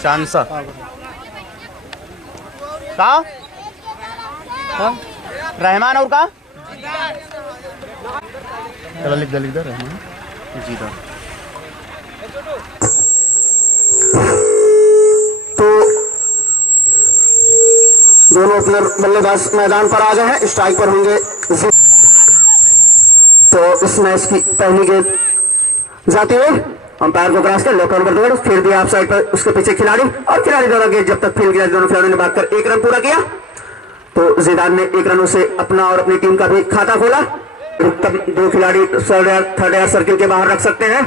चांसा का रहमान और का चलो लिख दे रहमान जीता। तो दोनों ओपनर बल्लेबाज मैदान पर आ गए हैं, स्ट्राइक पर होंगे। तो इस मैच की पहली गेंद जाती हुई अंपायर को क्रॉस कर लेफ्ट ऑन पर फिर दिया ऑफ साइड पर उसके पीछे खिलाड़ी और खिलाड़ी द्वारा गेंद जब तक फील्ड गया दोनों खिलाड़ियों ने भागकर 1 रन पूरा किया। तो जिदान ने 1 रनों से अपना और अपनी टीम का भी खाता खोला। तब 2 खिलाड़ी थर्ड एयर सर्किल के बाहर रख सकते हैं।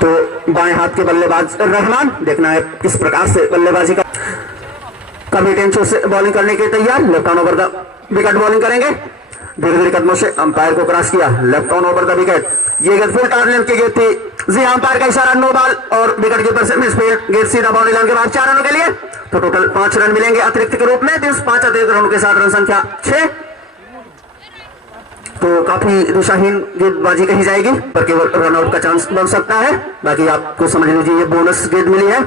तो बाएं हाथ के बल्लेबाज रहमान देखना है किस प्रकार से बल्लेबाजी का कमिटेन छोर से बॉलिंग करने के तैयार। Left on over the wicket bowling करेंगे। धीरे धीरे कदमों से अंपायर को क्रॉस किया, left on over the wicket. ये गेंद फुल टर्न लेंथ की गेंद थी। जी अंपायर का इशारा, नो बॉल और विकेट कीपर से मिसफील्ड। गेंद सीधा बाउंड्री लाइन के बाद 4 रनों के लिए। तो टोटल 5 रन मिलेंगे अतिरिक्त के रूप में। 5 अतिरिक्त रनों के साथ रन संख्या 6। तो काफी दिशाहीन गेंदबाजी कही जाएगी, पर केवल रनआउट का चांस बन सकता है। बाकी आपको समझ लीजिए ये बोनस गेंद मिली है।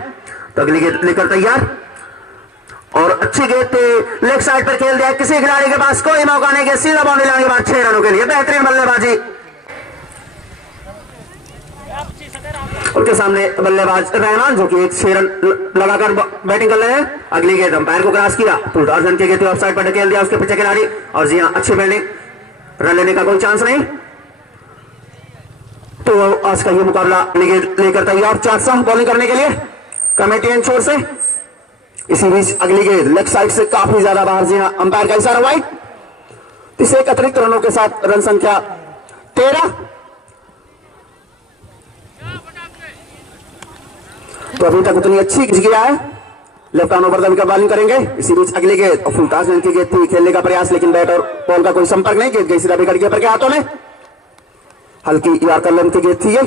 तो अगली गेंद लेकर तैयार और अच्छी गेंद लेफ्ट साइड पर खेल दिया। किसी खिलाड़ी के पास कोई मौका नहीं, सीधा बाउंड्री लाने के बाद 6 रनों के लिए बेहतरीन बल्लेबाजी। उनके सामने बल्लेबाज रहमान जो कि 6 रन लगाकर बैटिंग कर रहे हैं। अगली गेंद अंपायर को क्रॉस किया, फुल टॉस रन की गेंद ऑफ साइड पर ढकेल दिया उसके पीछे खिलाड़ी। और जी हाँ, अच्छी फील्डिंग, रन लेने का कोई चांस नहीं। तो आज का ये मुकाबला लेकर तैयार चांसा बॉलिंग करने के लिए कमेटियन छोर से। इसी बीच अगली गेंद लेफ्ट साइड से काफी ज्यादा बाहर। जी हाँ, अंपायर का इशारा वाइड। इसे एक अतिरिक्त रनों के साथ रन संख्या 13। तो अभी तक उतनी अच्छी गया है। Left on over the wicket bowling करेंगे। इसी बीच अगली गेंद फुल टॉस लेंथ की गेंद थी, खेलने का प्रयास लेकिन बैट और बॉल का कोई संपर्क नहीं। गेंद गई सीधा विकेट कीपर के हाथों में। हल्की यॉर्कर लेंथ की गेंद थी ये।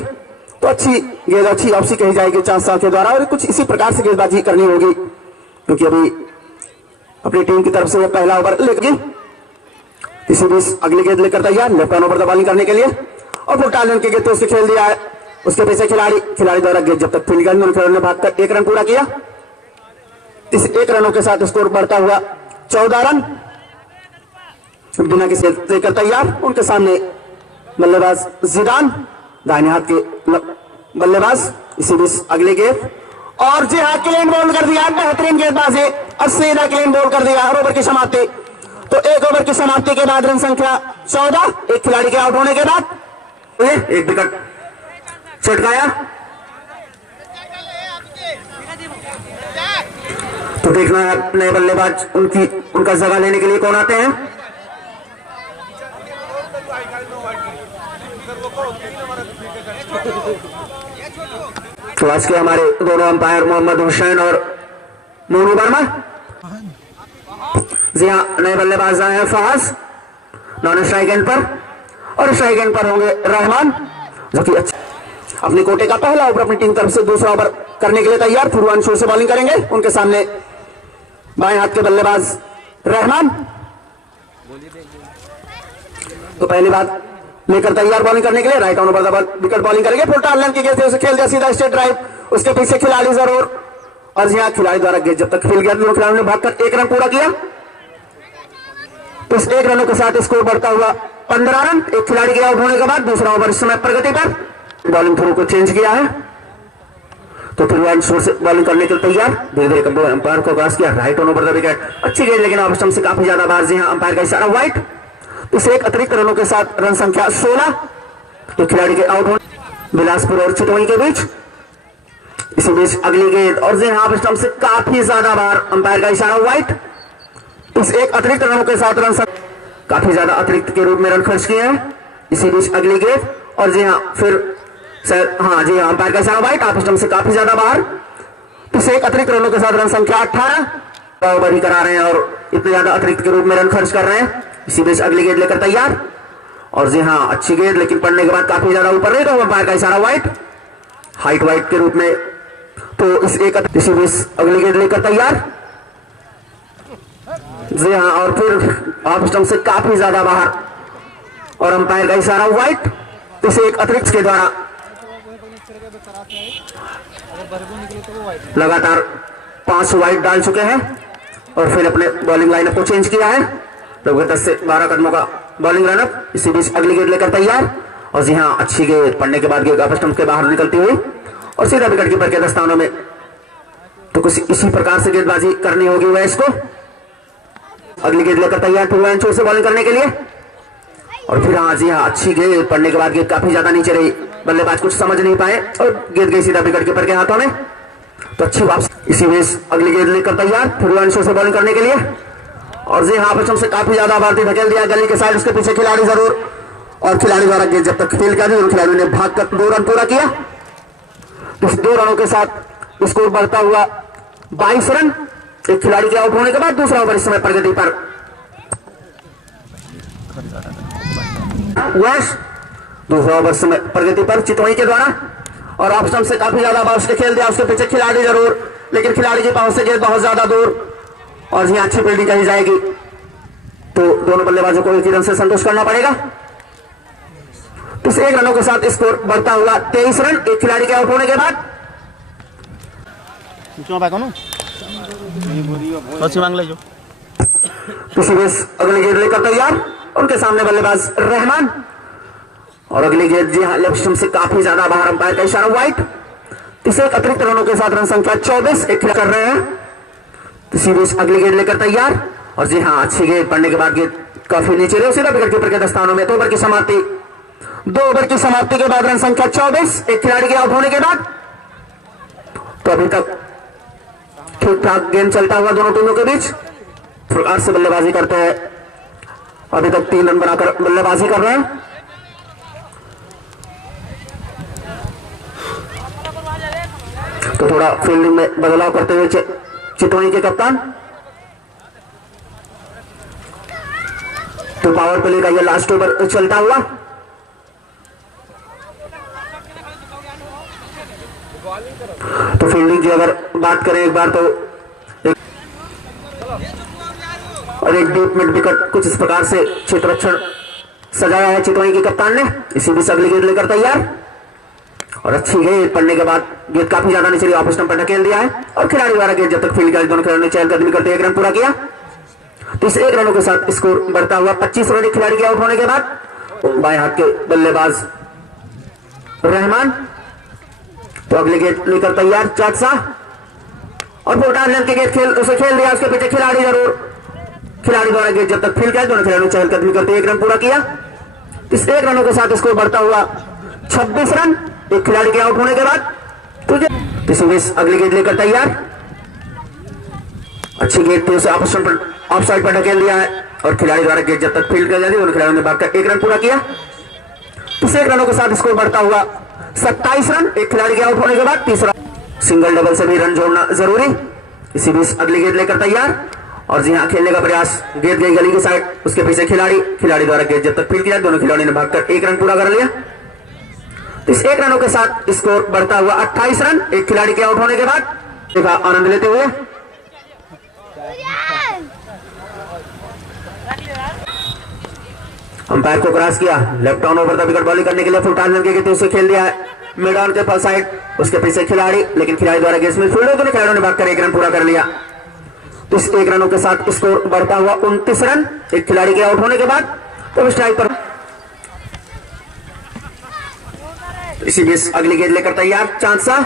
तो अच्छी गेंद, अच्छी वापसी कही जाएगी चांसा के द्वारा। और कुछ इसी प्रकार से गेंदबाजी करनी होगी क्योंकि अभी अपनी टीम की तरफ से ये पहला ओवर लेगी। इसी बीच अगली गेंद लेकर तैयार left on over the bowling करने के लिए और फुल टॉस लेंथ की गेंद तो उसने खेल दिया है उसके पीछे खिलाड़ी द्वारा गेंद जब तक फील्ड गई दोनों खिलाड़ियों ने भागकर 1 रन पूरा किया। इस 1 रनों के साथ स्कोर बढ़ता हुआ 14 रन। बिना किसी लेकर तैयार उनके सामने बल्लेबाज जिदान, दाहिने हाथ के बल्लेबाज। इसी बीच अगली गेंद और जी हाँ, क्लीन बॉल कर दिया, बेहतरीन गेंदबाजी और सीधा क्लीन बॉल कर दिया। और ओवर की समाप्ति। तो 1 ओवर की समाप्ति के बाद रन संख्या 14, एक खिलाड़ी के आउट होने के बाद एक विकेट चटकाया। तो देखना है नए बल्लेबाज उनका जगह लेने के लिए कौन आते हैं। तो आज के हमारे दोनों अंपायर मोहम्मद हुसैन और मोनू वर्मा। जी हाँ, नए बल्लेबाज आए हैं फहाज नॉन स्ट्राइक एंड पर और स्ट्राइक एंड पर होंगे रहमान जो कि अपने कोटे का पहला ओवर अपनी टीम तरफ से दूसरा ओवर करने के लिए तैयार। पूर्वांचल छोर से बॉलिंग करेंगे। उनके सामने बाएं हाथ के बल्लेबाज रहमान। तो पहली बात लेकर तैयार बॉलिंग करने के लिए right on over the wicket bowling करेंगे। फुल टॉस लेंथ की गेंद उसे खेल दिया सीधा स्ट्रेट ड्राइव उसके पीछे खिलाड़ी जरूर। और जी हाँ, खिलाड़ी द्वारा गेंद जब तक फील्ड गया दोनों खिलाड़ियों ने भागकर 1 रन पूरा किया। तो इस 1 रनों के साथ स्कोर बढ़ता हुआ 15 रन। एक खिलाड़ी के आउट होने के बाद दूसरा ओवर इस समय प्रगति पर। बॉलिंग थ्रू को चेंज किया है तो फिर शोर से बॉलिंग करने के लिए तैयार। धीरे धीरे अंपायर को क्रॉस किया, right on over the wicket. अच्छी गेंद लेकिन ऑफ स्टंप से काफी ज्यादा बाहर। जी हाँ, अंपायर का इशारा वाइड। इसे एक अतिरिक्त रनों के साथ रन संख्या 16। तो खिलाड़ी के आउट होने बिलासपुर और चितौनी के बीच। इसी बीच अगली गेंद और जी हाँ, स्टंप से काफी ज्यादा बाहर। अंपायर का इशारा वाइड। इस एक अतिरिक्त रनों के साथ रन काफी ज्यादा अतिरिक्त के रूप में रन खर्च किए हैं। इसी बीच अगली गेंद और जी हाँ, फिर हाँ जी हाँ, अंपायर का इशारा वाइड। आप स्टंप से काफी ज्यादा बाहर। इसे एक अतिरिक्त रनों के साथ रन संख्या 18 ओवर ही करा रहे हैं और इतने ज्यादा अतिरिक्त के रूप में रन खर्च कर रहे हैं। इसी बीच अगली गेंद लेकर तैयार और जी हाँ, अच्छी गेंद लेकिन पड़ने के बाद काफी ज्यादा ऊपर नहीं। तो अंपायर का इशारा वाइड, हाइट वाइड के रूप में। तो इसी बीच अगली गेंद लेकर तैयार। जी हाँ, और फिर ऑफ स्टंप से काफी ज्यादा बाहर और अंपायर का इशारा वाइड। इसे एक अतिरिक्त के द्वारा लगातार 5 वाइड डाल चुके हैं और फिर अपने बॉलिंग लाइनअप को चेंज किया है। लगभग 10 से 12 कदमों का बॉलिंग लाइनअप। इसी बीच अगली गेंद लेकर तैयार और जी हाँ, अच्छी गेंद पड़ने के बाद गेंद ऑफ स्टंप के बाहर निकलती हुई और सीधा विकेट कीपर के दस्तानों में। तो कुछ इसी प्रकार से गेंदबाजी करनी होगी वैस को। अगली गेंद लेकर तैयार फिर छोर से बॉलिंग करने के लिए और फिर हाँ जी हाँ, अच्छी गेंद पड़ने के बाद गेंद काफी ज्यादा नीचे रही, बल्लेबाज कुछ समझ नहीं पाए और गेंद गई सीधा विकेट कीपर के हाथों में। तो अच्छी वापसी। इसी बीच अगली गेंद लेकर तैयार फिर छोर से बॉलिंग करने के लिए और जी हाँ, पश्चिम से काफी ज्यादा भारतीय धकेल दिया गली के साइड, उसके पीछे खिलाड़ी जरूर और खिलाड़ी द्वारा गेंद जब तक फील्ड कर दी, खिलाड़ी ने भागकर 2 रन पूरा किया। इस 2 रनों के साथ स्कोर बढ़ता हुआ 22 रन। एक खिलाड़ी के आउट होने के बाद दूसरा ओवर इस समय प्रगति पर। दूसरा ओवर समय प्रगति पर चितौनी के द्वारा और ऑफ स्टंप से काफी ज्यादा बाउंस खेल दिया, उसके पीछे खिलाड़ी जरूर, लेकिन खिलाड़ी की पांव से गेंद बहुत ज्यादा दूर और यहाँ अच्छी फील्डिंग कही जाएगी। तो दोनों बल्लेबाजों को एक ही रन से संतोष करना पड़ेगा। तो 1 रनों के साथ स्कोर बढ़ता हुआ 23 रन। एक खिलाड़ी के आउट होने के बाद मांग ले जो अगली गेंद लेकर तैयार, उनके सामने बल्लेबाज रहमान और अगली गेंद जी हाँ, लेफ्ट स्टंप से काफी ज्यादा बाहर, अंपायर का इशारा वाइट। इसे अतिरिक्त रनों के साथ रन संख्या 24 एक कर रहे हैं। इसी बीच अगली गेंद लेकर तैयार और जी हाँ, अच्छी गेंद पड़ने के बाद गेंद काफी नीचे रही, सीधा विकेट कीपर के दस्तानों में। 2 ओवर की समाप्ति। 2 ओवर की समाप्ति के बाद रन संख्या 24 एक खिलाड़ी के आउट होने के बाद। तो अभी तक ठीक ठाक गेम चलता हुआ दोनों टीमों के बीच। प्रकार से बल्लेबाजी करते हैं, अभी तक 3 रन बनाकर बल्लेबाजी कर रहे हैं। तो थोड़ा फील्डिंग में बदलाव करते हुए चितौनी के कप्तान। तो पावर प्ले का यह लास्ट ओवर चलता हुआ। तो फील्डिंग की अगर बात करें एक बार तो और एक डीप मिड विकेट कुछ इस प्रकार से क्षेत्र रक्षण सजाया है चितौनी के कप्तान ने। इसी बीच अगली गेंद लेकर तैयार और अच्छी गेंद पड़ने के बाद गेंद काफी ज्यादा नीचे ऑफ स्टंप पर ढकेल दिया है और खिलाड़ी द्वारा गेंद जब तक फील्ड कर दोनों खिलाड़ियों ने चहलकदमी करते 1 रन पूरा किया। तो इस 1 रनों के साथ स्कोर बढ़ता हुआ 25 रन। खिलाड़ी के आउट होने के बाद बाएं हाथ के बल्लेबाज रहमान। तो अगली गेंद लेकर तैयार चाटसा और बोटान लेन के गेंद खेल दिया, उसके पीछे खिलाड़ी जरूर, खिलाड़ी द्वारा गेंद जब तक फील्ड किया दोनों खिलाड़ियों ने चहलकदमी करते 1 रन पूरा किया। इस 1 रनों के साथ स्कोर बढ़ता हुआ 26 रन। एक खिलाड़ी के आउट होने के बाद अगली गेंद लेकर तैयार, अच्छी गेंद थी, उसे ऑफ साइड पर ढकेल दिया है और खिलाड़ी द्वारा गेंद जब तक फील्ड कर जाती दोनों खिलाड़ियों ने भागकर 1 रन पूरा किया। इस 1 रनों के साथ स्कोर बढ़ता हुआ 27 रन। एक खिलाड़ी के आउट होने के बाद तीसरा सिंगल डबल से भी रन जोड़ना जरूरी। इसी बीच अगली गेंद लेकर तैयार और जी हाँ, खेलने का प्रयास, गेंद गई गली की साइड, उसके पीछे खिलाड़ी द्वारा गेंद जब तक फील्ड किया दोनों खिलाड़ियों ने भागकर 1 रन पूरा कर लिया। इस 1 रनों के साथ स्कोर बढ़ता हुआ 28 रन। एक खिलाड़ी के आउट होने के बाद देखा आनंद लेते हुए अंपायर को क्रॉस किया, left on over the wicket bowling करने के लिए फुल टार्गेट के उसे खेल दिया है मिड ऑन के फल साइड, उसके पीछे खिलाड़ी, लेकिन खिलाड़ी द्वारा गेंद में फील्ड दोनों खिलाड़ियों ने भागकर 1 रन पूरा कर लिया। तो इस 1 रनों के साथ स्कोर बढ़ता हुआ 29 रन। एक खिलाड़ी के आउट होने के बाद तो स्ट्राइक पर। इसी बीच अगली गेंद लेकर तैयार चांसा,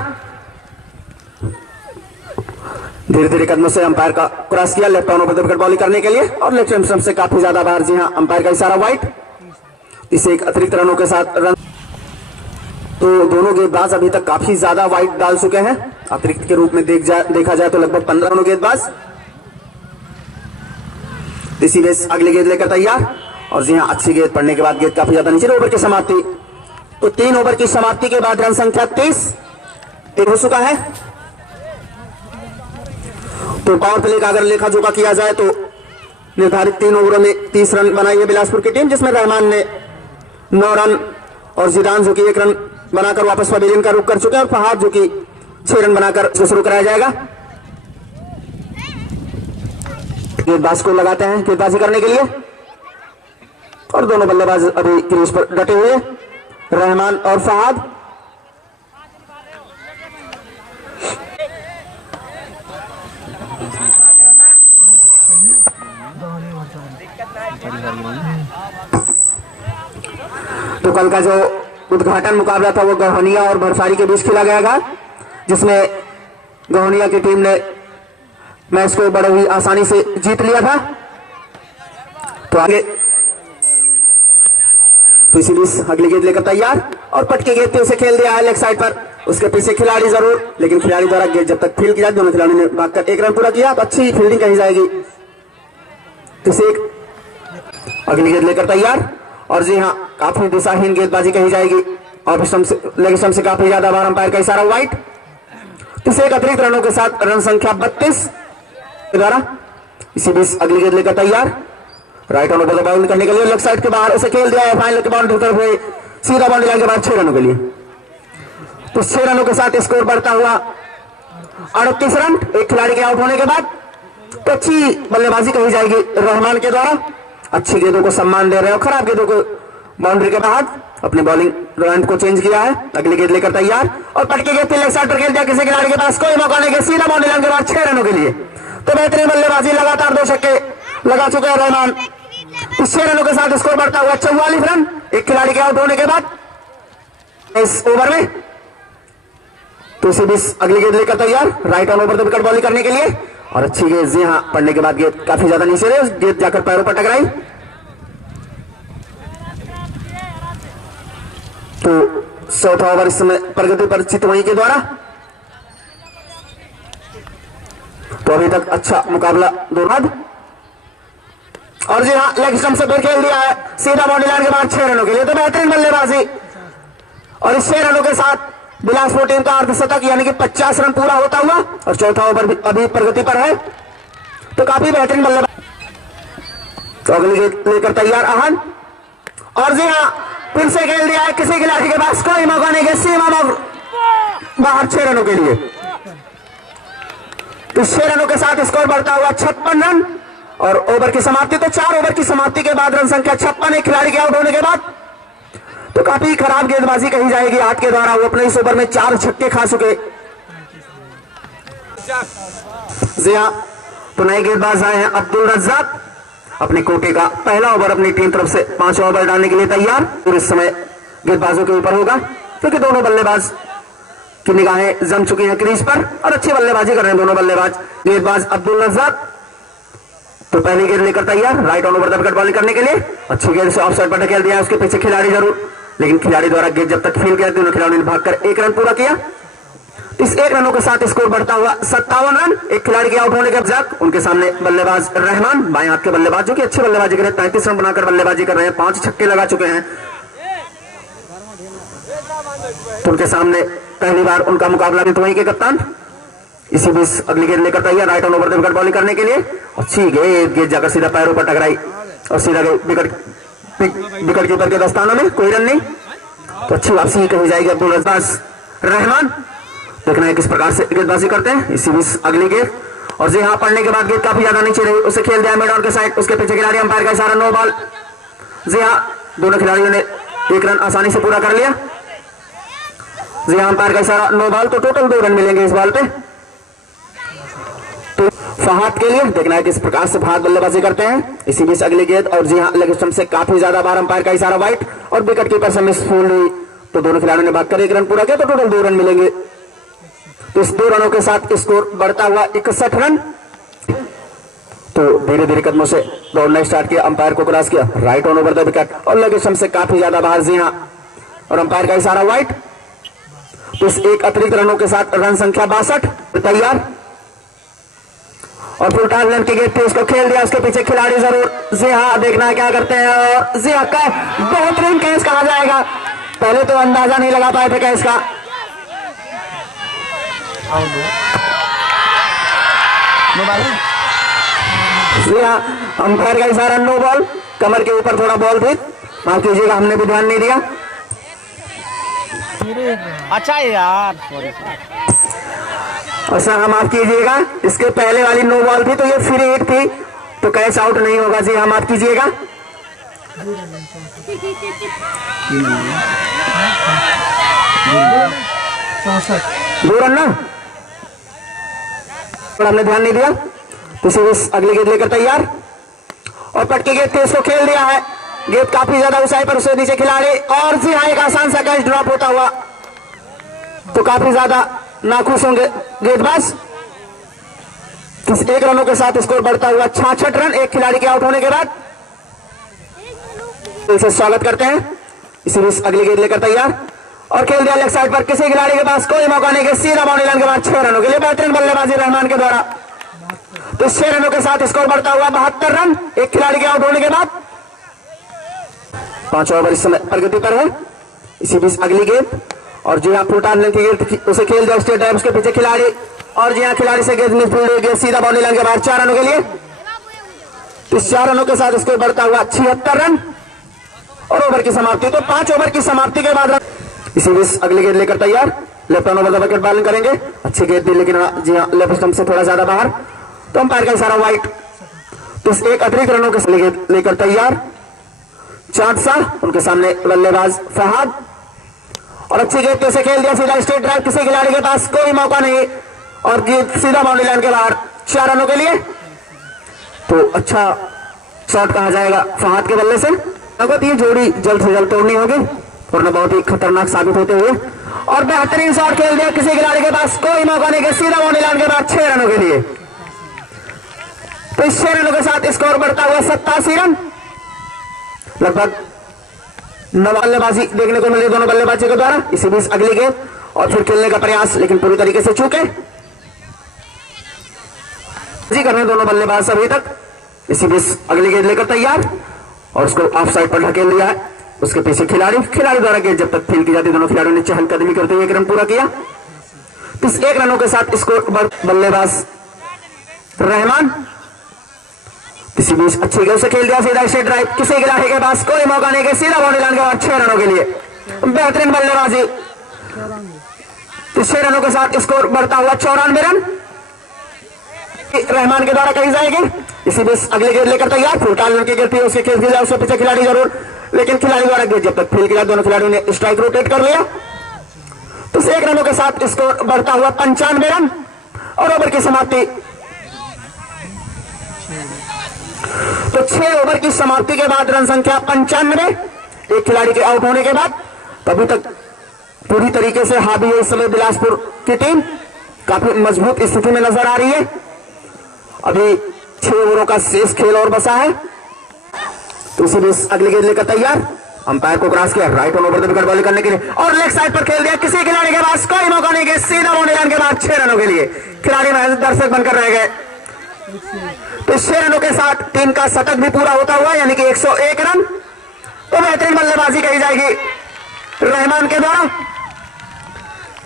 धीरे धीरे कदमों से अंपायर का क्रॉस किया left on over the wicket bowling करने के लिए और लेफ्ट हैंड स्टंप से काफी ज्यादा बाहर, जी हां, अंपायर का इशारा वाइट। इसे एक अतिरिक्त रनों के साथ रन। तो दोनों गेंदबाज अभी तक काफी ज्यादा वाइट डाल चुके हैं। अतिरिक्त के रूप में देखा जाए तो लगभग 15 रनों गेंदबाज। इसी बीच अगली गेंद लेकर तैयार और जी हां, अच्छी गेंद पड़ने के बाद गेंद काफी ज्यादा नीचे। ओवर की समाप्ति। तो 3 ओवर की समाप्ति के बाद रन संख्या 23 हो चुका है। तो पावर प्ले का अगर लेखा जोखा किया जाए तो निर्धारित 3 ओवरों में 30 रन बनाई है बिलासपुर की टीम, जिसमें रहमान ने 9 रन और जिदान जो कि 1 रन बनाकर वापस पवेलियन का रुख कर चुके हैं और फहाद जो कि 6 रन बनाकर शुरू कराया जाएगा। गेंदबाज को लगाते हैं गेंदबाजी करने के लिए और दोनों बल्लेबाज अभी क्रीज पर डटे हुए रहमान और फहाद। तो कल का जो उद्घाटन मुकाबला था वो गहनिया और भरसारी के बीच खेला गया था, जिसमें गहनिया की टीम ने मैच को बड़े ही आसानी से जीत लिया था। तो आगे तो इसी बीच अगली गेंद लेकर तैयार और पटके गेंद पे उसे खेल दिया है लेग साइड पर। उसके पीछे खिलाड़ी जरूर, लेकिन खिलाड़ी द्वारा गेंद जब तक फील्ड किया, दोनों खिलाड़ियों ने भागकर 1 रन पूरा किया। तो अच्छी फील्डिंग कही जाएगी। तो अगली गेंद लेकर तैयार और जी हाँ, काफी दिशाहीन गेंदबाजी कही जाएगी और लेग स्टंप से काफी ज्यादा बार अंपायर का इशारा वाइट। इसे एक अतिरिक्त रनों के साथ रन संख्या 32 द्वारा। इसी बीच अगली गेंद लेकर तैयार, राइट ऑन ओवर बाउंड करने के लिए लेग साइड के बाहर उसे खेल दिया है फाइनल के बाउंड्री की तरफ, सीधा बाउंड्री लाइन के बाद 6 रनों के लिए। तो 6 रनों के साथ स्कोर बढ़ता हुआ 38 रन एक खिलाड़ी के आउट होने के बाद। तो अच्छी बल्लेबाजी कही जाएगी रहमान के द्वारा। अच्छी गेंदों को सम्मान दे रहे हैं और खराब गेंदों को बाउंड्री के बाद अपनी बॉलिंग रन को चेंज किया है। अगली गेंद लेकर तैयार और पटके गेंद लेग साइड पर खेल दिया, किसी खिलाड़ी के पास कोई मौका नहीं, सीधा बाउंड्री लाइन के बाद 6 रनों के लिए। तो बेहतरीन बल्लेबाजी, लगातार 2 छक्के लगा चुके हैं रहमान। 6 रनों के साथ स्कोर बढ़ता हुआ 44 रन एक खिलाड़ी के आउट होने के बाद इस ओवर में। तो इसी बीच अगली गेंद लेकर तैयार, right on over the wicket bowling करने के लिए और अच्छी गेंद, जी हाँ, पड़ने के बाद गेंद काफी ज्यादा नीचे रही, गेंद जाकर पैरों पर टकराई। तो चौथा ओवर इस समय प्रगति पर चितवई के द्वारा। तो अभी तक अच्छा मुकाबला दोनों और जी हाँ, लेग स्टंप से फिर खेल दिया है सीधा बाउंड्री लाइन के बाद 6 रनों के लिए। तो बेहतरीन बल्लेबाजी और इस 6 रनों के साथ बिलासपुर टीम का अर्धशतक यानी कि 50 रन पूरा होता हुआ और चौथा ओवर भी अभी प्रगति पर है। तो काफी बेहतरीन बल्लेबाजी। तो अगली गेंद लेकर तैयार आहन और जी हाँ, फिर से खेल दिया है, किसी खिलाड़ी के पास कोई मौका नहीं, सीमा बाहर 6 रनों के लिए। तो 6 रनों के साथ स्कोर बढ़ता हुआ 56 रन और ओवर की समाप्ति। तो 4 ओवर की समाप्ति के बाद रन संख्या 56 एक खिलाड़ी के आउट होने के बाद। तो काफी खराब गेंदबाजी कही जाएगी हाथ के द्वारा। वो अपने इस ओवर में 4 छक्के खा चुके। जी हाँ, तो नए गेंदबाज आए हैं अब्दुल रज्जाक, अपने कोटे का पहला ओवर अपनी टीम तरफ से 5 ओवर डालने के लिए तैयार। और इस समय गेंदबाजों के ऊपर होगा क्योंकि दोनों बल्लेबाज की निगाहें जम चुकी हैं क्रीज पर और अच्छी बल्लेबाजी कर रहे हैं दोनों बल्लेबाज। गेंदबाज अब्दुल रज्जाक तो पहली गेंद लेकर तैयार, right on over the wicket bowling करने के लिए। अच्छी गेंद से ऑफ साइड पर ढकेल दिया, उसके पीछे खिलाड़ी जरूर, लेकिन खिलाड़ी द्वारा गेंद जब तक फील किया, दोनों खिलाड़ियों ने भागकर 1 रन पूरा किया। इस 1 रनों के साथ स्कोर बढ़ता हुआ 57 रन एक खिलाड़ी के आउट होने के बाद। उनके सामने बल्लेबाज रहमान, बाएं हाथ के बल्लेबाज, जो कि अच्छी बल्लेबाजी कर रहे हैं, 33 रन बनाकर बल्लेबाजी कर रहे हैं, 5 छक्के लगा चुके हैं। तो उनके सामने पहली बार उनका मुकाबला चितवई के कप्तान। इसी बीच अगली गेंद लेकर तैयार, right on over the wicket bowling करने के लिए। अच्छी गेंद जाकर सीधा पैरों पर टकराई और सीधा विकेट कीपर के दस्तानों में, कोई रन नहीं। तो अच्छी वापसी कही जाएगी अब्दुल रज्जाक रहमान। देखना है किस प्रकार से गेंदबाजी करते हैं। इसी बीच अगली गेंद और जी हाँ, पड़ने के बाद गेंद काफी ज्यादा नीचे रही, उसे खेल दिया मिड ऑन के साइड, उसके पीछे खिलाड़ी, अंपायर का इशारा, नो बॉल। जी हाँ, दोनों खिलाड़ियों ने 1 रन आसानी से पूरा कर लिया। जी हाँ, अंपायर का इशारा, नो बॉल। तो टोटल 2 रन मिलेंगे इस बॉल पे। तो फहाद के लिए देखना है किस प्रकार से फहाद बल्लेबाजी करते हैं। इसी बीच अगली गेंद और जी हाँ, लेग स्टंप से काफी ज्यादा बार अंपायर का इशारा वाइट और विकेट कीपर से मिस फूल हुई। तो दोनों खिलाड़ियों ने भागकर 1 रन पूरा किया। तो टोटल 2 रन मिलेंगे। तो इस 2 रनों के साथ स्कोर बढ़ता हुआ 61 रन। तो धीरे धीरे कदमों से दौड़ना स्टार्ट किया, अंपायर को क्रॉस किया, right on over the wicket और लेग स्टंप से काफी ज्यादा बाहर, जी हाँ, और अंपायर का इशारा वाइट। तो इस 1 अतिरिक्त रनों के साथ रन संख्या 62 तैयार और फुल टाइम लेंथ की गेंद पे उसको खेल दिया, उसके पीछे खिलाड़ी जरूर। जी हाँ, देखना है क्या करते हैं और जी हाँ, बेहतरीन कैच कहा जाएगा। पहले तो अंदाजा नहीं लगा पाए थे कैच का। जी हाँ, अंपायर का इशारा, नो बॉल। कमर के ऊपर थोड़ा बॉल थी, माफ कीजिएगा, हमने भी ध्यान नहीं दिया। अच्छा यार, अच्छा माफ कीजिएगा, इसके पहले वाली नो बॉल थी तो ये फ्री हिट थी, तो कैच आउट नहीं होगा। जी हाँ, माफ कीजिएगा। 2 रन ना, पर हमने ध्यान नहीं दिया। तो सीरीज अगली गेंद लेकर तैयार और पटके गेंद थे, इसको खेल दिया है। गेंद काफी ज्यादा ऊंचाई पर, उससे नीचे खिलाड़ी और जी हाँ एक आसान सा कैच ड्रॉप होता हुआ, तो काफी ज्यादा नाखुश होंगे गेंदबाज। 1 रनों के साथ स्कोर बढ़ता हुआ 66 रन, एक खिलाड़ी के आउट होने के बाद। इसे स्वागत करते हैं। सीरीज अगली गेंद लेकर तैयार और खेल दिया लेग साइड पर, किसी खिलाड़ी के पास कोई मौका नहीं, सीधा बाउंड्री लाइन के बाद 6 रनों के लिए बेहतरीन बल्लेबाजी रहमान के द्वारा। तो 6 रनों के साथ स्कोर बढ़ता हुआ 72 रन, एक खिलाड़ी के आउट होने के बाद। 5 ओवर इस समय प्रगति पर है। इसी बीच अगली गेंद और जी हाँ फुलटान लेंथ की गेंद, उसे खेल दिया स्टेट ड्राइव, उसके पीछे खिलाड़ी और जी हाँ खिलाड़ी से गेंद मिडफील्ड हुई, गेंद सीधा बाउंड्री लाइन के बाद 4 रनों के लिए। तो 4 रनों के साथ स्कोर बढ़ता हुआ 76 रन और ओवर की समाप्ति। तो 5 ओवर की समाप्ति के बाद इसी बीच अगली गेंद लेकर तैयार, left on over the wicket bowling करेंगे। अच्छी गेंद थी लेकिन जी हाँ लेफ्ट स्टंप से थोड़ा ज्यादा बाहर, तो अंपायर का इशारा वाइट। तो एक अतिरिक्त रनों के गेंद लेकर तैयार चांद शाह, उनके सामने बल्लेबाज फहाद और अच्छी गेंद से खेल दिया सीधा स्ट्रेट ड्राइव, किसी खिलाड़ी के पास कोई मौका नहीं और गेंद सीधा बाउंड्री लाइन के बाहर 4 रनों के लिए। तो अच्छा शॉट कहा जाएगा फहाद के बल्ले से। अगर ये जोड़ी जल्द से जल्द तोड़नी होगी वरना बहुत ही खतरनाक साबित होते हुए, और बेहतरीन शॉट खेल दिया, किसी खिलाड़ी के पास कोई मौका नहीं, सीधा बाउंड्री लाइन के बाद 6 रनों के लिए। तो इस 6 रनों के साथ स्कोर बढ़ता हुआ 87 रन। लगभग 9 बल्लेबाजी देखने को मिली दोनों बल्लेबाजों के द्वारा। इसी बीच अगली गेंद और फिर खेलने का प्रयास, लेकिन पूरी तरीके से चूके जी कर रहे हैं दोनों बल्लेबाज अभी तक। इसी बीच अगली गेंद लेकर तैयार और उसको ऑफ साइड पर ढकेल दिया है, उसके पीछे खिलाड़ी द्वारा गेंद जब तक फील की जाती, दोनों खिलाड़ियों ने चहलकदमी करते हुए 1 रन पूरा किया। तो इस 1 रनों के साथ स्कोर बल्लेबाज रहमान। इसी बीच अच्छी गेंद से खेल दिया सीधा स्ट्रेट ड्राइव, किसी खिलाड़ी के पास कोई मौका नहीं, सीधा बाउंड्री लाइन के बाद 6 रनों के लिए बेहतरीन बल्लेबाजी। 6 रनों के साथ स्कोर बढ़ता हुआ 94 रन रहमान के द्वारा कही जाएगी। इसी बीच अगली गेंद लेकर तैयार, फुलटान लेंथ की गेंद थी, उसके खेल दिया, उसके पीछे खिलाड़ी जरूर, लेकिन खिलाड़ी द्वारा गेंद जब तक फील किया दोनों खिलाड़ियों ने स्ट्राइक रोटेट कर लिया। तो 1 रनों के साथ स्कोर बढ़ता हुआ 95 रन और ओवर की समाप्ति। तो 6 ओवर की समाप्ति के बाद रन संख्या 95, एक खिलाड़ी के आउट होने के बाद। अभी तक पूरी तरीके से हावी है इस समय बिलासपुर की टीम, काफी मजबूत स्थिति में नजर आ रही है। अभी 6 ओवरों का शेष खेल और बचा है। तो इसी बीच अगली गेंद लेकर तैयार, अंपायर को क्रॉस किया, right on over the wicket bowling करने के लिए और लेग साइड पर खेल दिया, किसी खिलाड़ी के पास कोई मौका नहीं, सीधा बाउंड्री लाइन के बाद 6 रनों के लिए खिलाड़ी महज दर्शक बनकर रह गए। तो 6 रनों के साथ टीम का शतक भी पूरा होता हुआ, यानी कि 101 रन। तो बेहतरीन बल्लेबाजी कही जाएगी रहमान के द्वारा,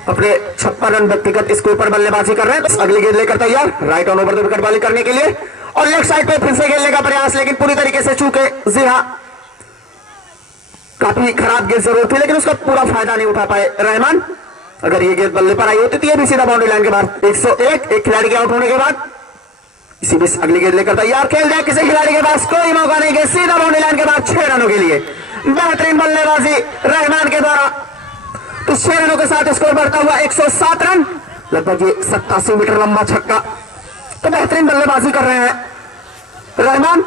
अपने 56 रन व्यक्तिगत स्कोर पर बल्लेबाजी कर रहे हैं। अगली गेंद लेकर तैयार, right on over the wicket bowling करने के लिए और लेग साइड पे फिर से खेलने का प्रयास, लेकिन पूरी तरीके से चूके। जी हाँ काफी खराब गेंद जरूर थी, लेकिन उसका पूरा फायदा नहीं उठा पाए रहमान। अगर ये गेंद बल्ले पर आई होती तो ये भी सीधा बाउंड्री लाइन के बाद 101, एक खिलाड़ी के आउट होने के बाद। इसी बीच अगली गेंद लेकर तैयार, खेल दिया, किसी खिलाड़ी के पास कोई मौका नहीं, सीधा बाउंड्री लाइन के बाद 6 रनों के लिए बेहतरीन बल्लेबाजी रहमान के द्वारा। तो 6 रनों के साथ स्कोर बढ़ता हुआ 107 रन, लगभग ये 87 मीटर लंबा छक्का। तो बेहतरीन बल्लेबाजी कर रहे हैं रहमान।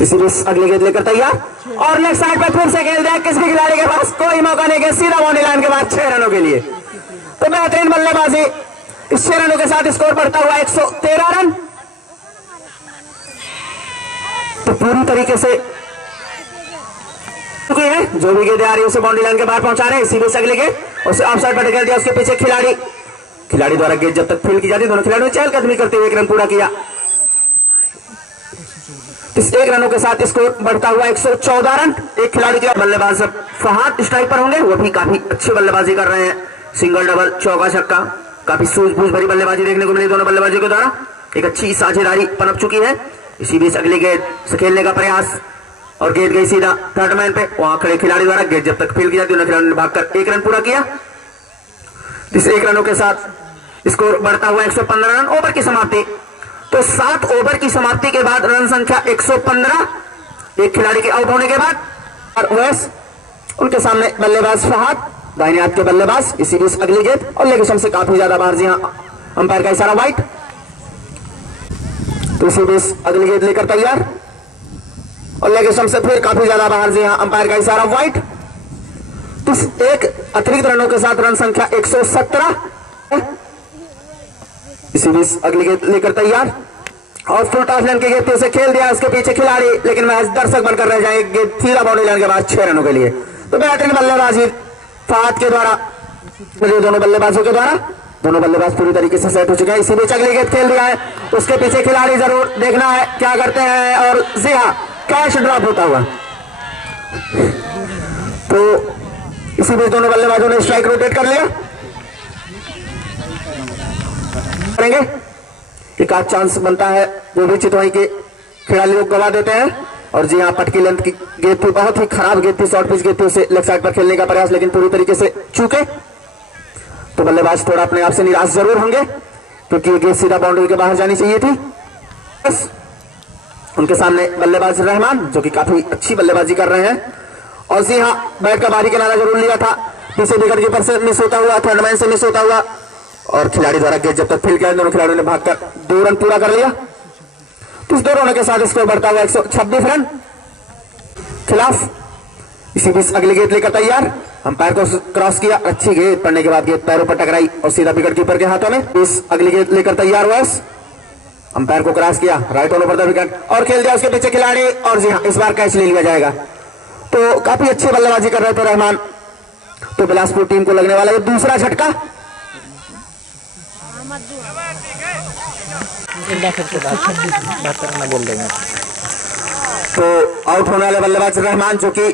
इसी बीच अगली गेंद लेकर तैयार और लेग साइड पर फिर से खेल दिया, किसी खिलाड़ी के पास कोई मौका नहीं, सीधा बाउंड्री लाइन के बाद 6 रनों के लिए। तो बेहतरीन बल्लेबाजी, इस 6 रनों के साथ स्कोर बढ़ता हुआ 113 रन। तो पूरी तरीके से है, जो भी गेंदें आ रही है उसे बाउंड्री लाइन के बाहर पहुंचा रहे हैं। इसी बीच अगली गेंद उसे ऑफ साइड पर ढकेल दिया, उसके पीछे खिलाड़ी द्वारा गेंद जब तक फील्ड की जाती, दोनों खिलाड़ियों ने चहलकदमी करते हुए 1 रन पूरा किया। इस 1 रनों के साथ स्कोर बढ़ता हुआ 114 रन, एक खिलाड़ी के बल्लेबाज फहाद स्ट्राइक पर होंगे, वो भी काफी अच्छी बल्लेबाजी कर रहे हैं, सिंगल डबल चौका छक्का, काफी सूझबूझ भरी बल्लेबाजी देखने को मिली दोनों बल्लेबाजों के द्वारा, एक अच्छी साझेदारी पनप चुकी है। इसी बीच अगली गेंद से खेलने का प्रयास और गेंद गई सीधा थर्ड मैन पे, वहां खड़े खिलाड़ी द्वारा गेंद जब तक फील्ड की जाती, उन्होंने खिलाड़ी ने भागकर 1 रन पूरा किया। इस 1 रनों के साथ स्कोर बढ़ता हुआ 115 रन, ओवर की समाप्ति। तो 7 ओवर की समाप्ति के बाद रन संख्या 115, एक खिलाड़ी के आउट होने के बाद। और वैस उनके सामने बल्लेबाज फहद, दाहिने हाथ के बल्लेबाज। इसी बीच अगली गेंद और लेग स्टंप से काफी ज्यादा बाहर। जी हाँ, अंपायर का इशारा वाइट। तो इसी बीच अगली गेंद लेकर तैयार और लेग स्टंप से फिर काफी ज्यादा बाहर। जी हाँ, अंपायर का इशारा वाइट। तो एक अतिरिक्त रनों के साथ रन संख्या 117। इसी बीच अगली गेंद लेकर तैयार और फुल टॉस लाइन की गेंद से खेल दिया उसके पीछे खिलाड़ी, लेकिन मैच दर्शक बनकर रह जाएंगे। गेंद सीधा बाउंड्री लाइन के बाद 6 रनों के लिए। तो बेहतरीन बल्लेबाजी फहद के द्वारा, दोनों बल्लेबाजों के द्वारा। दोनों बल्लेबाज पूरी तरीके से सेट हो चुके हैं। इसी बीच अगली गेंद खेल दिया है, उसके पीछे खिलाड़ी जरूर देखना है क्या करते हैं। और जी हाँ, कैच ड्रॉप होता हुआ। तो इसी बीच दोनों बल्लेबाजों ने स्ट्राइक रोटेट कर लिया। करेंगे एक आध चांस बनता है जो भी चितवाई के खिलाड़ी लोग गवा देते हैं। और जी हाँ, पटकी लेंथ की गेंद थी, बहुत ही खराब गेंद थी, शॉर्ट पिच गेंद थी। उसे लेग साइड पर खेलने का प्रयास, लेकिन पूरी तरीके से चूके। तो बल्लेबाज थोड़ा अपने आप से निराश जरूर होंगे, क्योंकि ये गेंद सीधा बाउंड्री के बाहर जानी चाहिए थी। बस उनके सामने बल्लेबाज रहमान, जो कि काफी अच्छी बल्लेबाजी कर रहे हैं। और जी हाँ, बैट का बाहरी किनारा जरूर लिया था, पीछे विकेट कीपर से मिस होता हुआ, थर्डमैन से मिस होता हुआ। और खिलाड़ी द्वारा गेंद जब तक फील्ड किया, दोनों खिलाड़ियों ने भागकर 2 रन पूरा कर लिया। तो इस 2 रनों के साथ स्कोर बढ़ता हुआ 126 रन खिलाफ। इसी बीच अगली गेंद लेकर तैयार, अंपायर को क्रॉस किया, अच्छी गेंद पड़ने के बाद गेंद पैरों पर टकराई और सीधा विकेट कीपर के हाथों में। इस अगली गेंद लेकर तैयार हुआ, अंपायर को क्रॉस किया, right on over the wicket और खेल दिया उसके पीछे खिलाड़ी। और जी हाँ, इस बार कैच ले लिया जाएगा। तो काफी अच्छी बल्लेबाजी कर रहे थे रहमान। तो बिलासपुर टीम को लगने वाला ये दूसरा झटका। तो आउट होने वाले बल्लेबाज रहमान, जो कि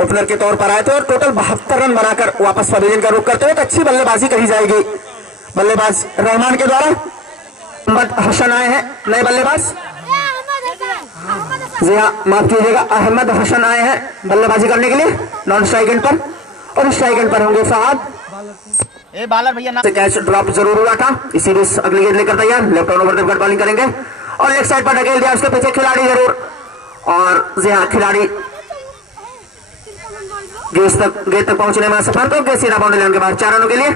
ओपनर के तौर पर आए थे और टोटल 72 रन बनाकर वापस पवेलियन का रुख करते हुए। तो अच्छी बल्लेबाजी कही जाएगी बल्लेबाज रहमान के द्वारा। अहमद हसन आए हैं नए बल्लेबाज। जी हाँ, माफ कीजिएगा, अहमद हसन आए हैं बल्लेबाजी करने के लिए नॉन स्ट्राइक एंड पर। और स्ट्राइक एंड पर होंगे फहद। बालर भैया ना कैच ड्रॉप जरूर हुआ था। इसी बीच अगली गेंद लेकर तैयार, left on over the wicket bowling करेंगे और लेग साइड पर ढकेल दिया उसके पीछे खिलाड़ी जरूर। और जी हाँ, खिलाड़ी गेंद तक पहुंचने में असफल, तो गेंद सीधा बाउंड्री लाइन के बाद 4 रनों के लिए।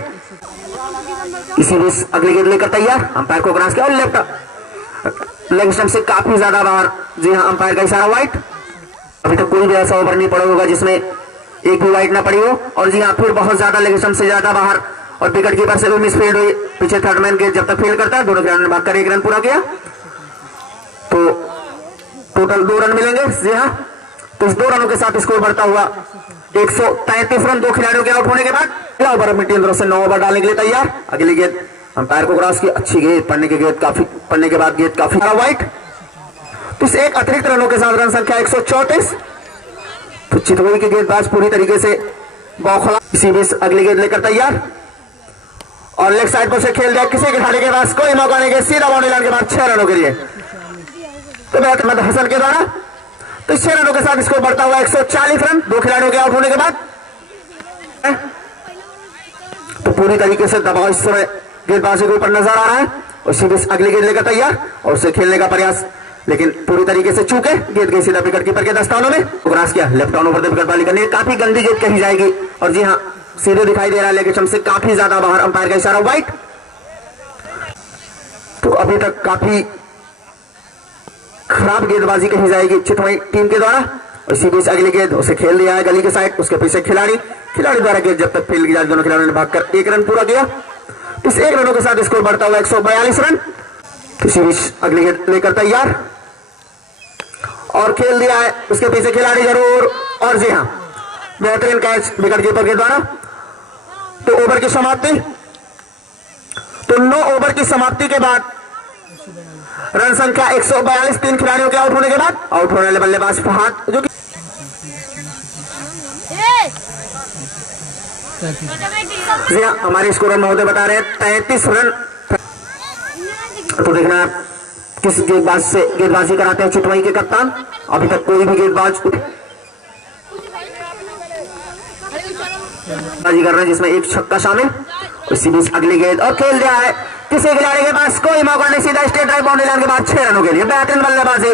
इसी बीच अगली गेंद लेकर तैयार, अंपायर को क्रॉस किया और लेफ्ट लेग स्टंप से काफी ज्यादा बाहर। जी हाँ, अंपायर का इशारा वाइट। अभी तक कोई भी ऐसा ओवर नहीं पड़ा होगा जिसमें एक भी वाइट ना पड़ी हो। और जी हाँ, फिर बहुत ज्यादा लेग स्टंप से ज्यादा बाहर और विकेट कीपर से भी मिसफील्ड हुई। पीछे थर्डमैन के जब तक फील्ड करता है, दोनों खिलाड़ियों ने भागकर 1 रन पूरा किया। तो टोटल 2 रन मिलेंगे। जी हाँ, तो इस 2 रनों के साथ स्कोर बढ़ता हुआ 133 रन 2 खिलाड़ियों के आउट होने के बाद। ओवर मिट्टी तरफ से 9 ओवर डालने के लिए तैयार। अगली गेंद अंपायर को क्रॉस की, अच्छी गेंद पड़ने के बाद गेंद काफी वाइट। तो इस एक अतिरिक्त रनों के साथ रन संख्या 134। तो चितवई के गेंदबाज पूरी तरीके से बौखला। इसी बीच अगली गेंद लेकर तैयार और लेग साइड पर से खेल दिया, किसी खिलाड़ी के पास कोई मौका नहीं, सीधा बाउंड्री लाइन के बाद 6 रनों के लिए। तो अहमद हसन के द्वारा तो 6 रनों के साथ स्कोर बढ़ता हुआ 140 रन 2 खिलाड़ियों के आउट होने के बाद। तो पूरी तरीके से दबाव इस समय गेंदबाजी के ऊपर नजर आ रहा है। और इसी बीच अगली गेंद लेकर तैयार और उसे खेलने का प्रयास, लेकिन पूरी तरीके से चूके। गेंद गई सीधा विकेट कीपर के दस्तानों में, क्रॉस किया, left on over the wicket bowling करनी, काफी गंदी गेंद कही जाएगी। और जी हाँ, सीधे दिखाई दे रहा है, लेकिन से काफी ज्यादा बाहर, अंपायर का इशारा वाइट। तो अभी तक काफी खराब गेंदबाजी कही जाएगी चितवई टीम के द्वारा। इसी बीच अगली गेंद उसे खेल दिया है गली के साइड, उसके पीछे खिलाड़ी द्वारा गेंद जब तक फील्ड की जाए, दोनों खिलाड़ियों ने भागकर 1 रन पूरा किया। इस 1 रनों के साथ स्कोर बढ़ता हुआ 142 रन। इसी बीच अगली गेंद लेकर तैयार और खेल दिया है उसके पीछे खिलाड़ी जरूर। और जी हाँ, बेहतरीन कैच विकेट कीपर के द्वारा। तो ओवर की समाप्ति, तो 9 ओवर की समाप्ति के बाद रन संख्या 142, 3 खिलाड़ियों के आउट होने के बाद आउट होने वाले बल्लेबाज फहद, जो कि जी हाँ, हमारे स्कोरर महोदय बता रहे हैं 33 रन। तो देखना किस गेंदबाज से गेंदबाजी कराते हैं चितवई के कप्तान। अभी तक कोई भी गेंदबाज बाजी कर रहे हैं जिसमें एक छक्का शामिल। इसी बीच अगली गेंद और खेल दिया है, किसी खिलाड़ी के पास कोई मौका नहीं, सीधा स्ट्रेट ड्राइव बाउंड्री लाइन के बाद 6 रनों के लिए। बेहतरीन बल्लेबाजी।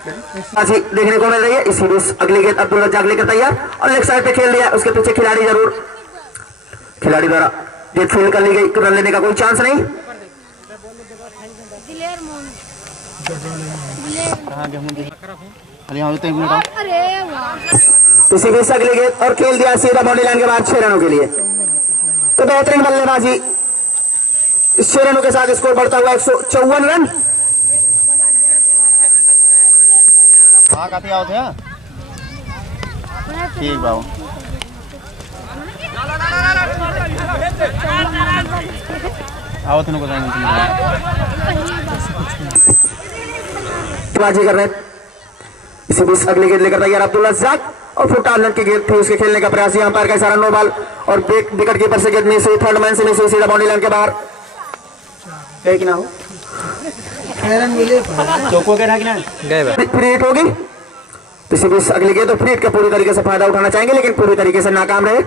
बाजी देखने को मिल रही है। इसी बीच अगली गेंद अब्दुल रज्जाक लेकर तैयार और लेग साइड पे खेल दिया, उसके पीछे खिलाड़ी जरूर, खिलाड़ी द्वारा गेंद फील्ड कर ली गई, रन लेने का कोई चांस नहीं। इसी बीच अगली गेंद और खेल दिया सीधा बाउंड्री लाइन के बाद 6 रनों के लिए। तो बेहतरीन बल्लेबाजी, 6 रनों के साथ स्कोर बढ़ता हुआ 154 रन। काफी आओ थे ठीक बाबू। आओ तुमको बाजी कर रहे हैं। इसी बीच अगली गेंद लेकर तैयार अब्दुल रज्जाक और फुटबॉल रन की गेंद थी, उसके खेलने का प्रयास, यहाँ पर का इशारा नो बॉल और विकेट कीपर से गेंद मिस हुई, थर्ड मैन से मिस हुई, सीधा बाउंड्री लाइन के बाहर। एक ना हो चौको के फ्री हिट होगी। इसी बीच अगली गेंद तो फ्री हिट का पूरी तरीके से फायदा उठाना चाहेंगे लेकिन पूरी तरीके से नाकाम रहे,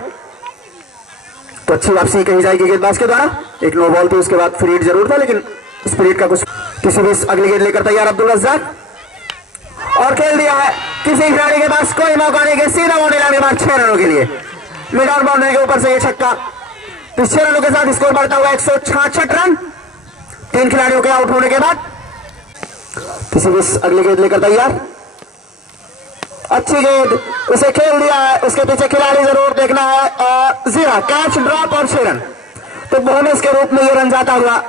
तो अच्छी वापसी कही जाएगी गेंदबाज के द्वारा। एक नो बॉल थी, उसके बाद फ्री हिट जरूर था लेकिन फ्री हिट का कुछ। किसी बीच अगली गेंद लेकर तैयार अब्दुल रज्जाक और खेल दिया है, किसी खिलाड़ी के पास कोई मौका नहीं, सीधा बाउंड्री लाइन के बाद 6 रनों के लिए मिड ऑन बाउंड्री के ऊपर से ये छक्का। तो 6 रनों के साथ स्कोर बढ़ता हुआ 166 रन 3 खिलाड़ियों के आउट होने के बाद। किसी बीच अगली गेंद लेकर तैयार, अच्छी गेंद, उसे खेल दिया है, उसके पीछे खिलाड़ी जरूर देखना है और जी हाँ कैच ड्रॉप और 6 रन। तो बोनस के रूप में ये रन जाता हुआ,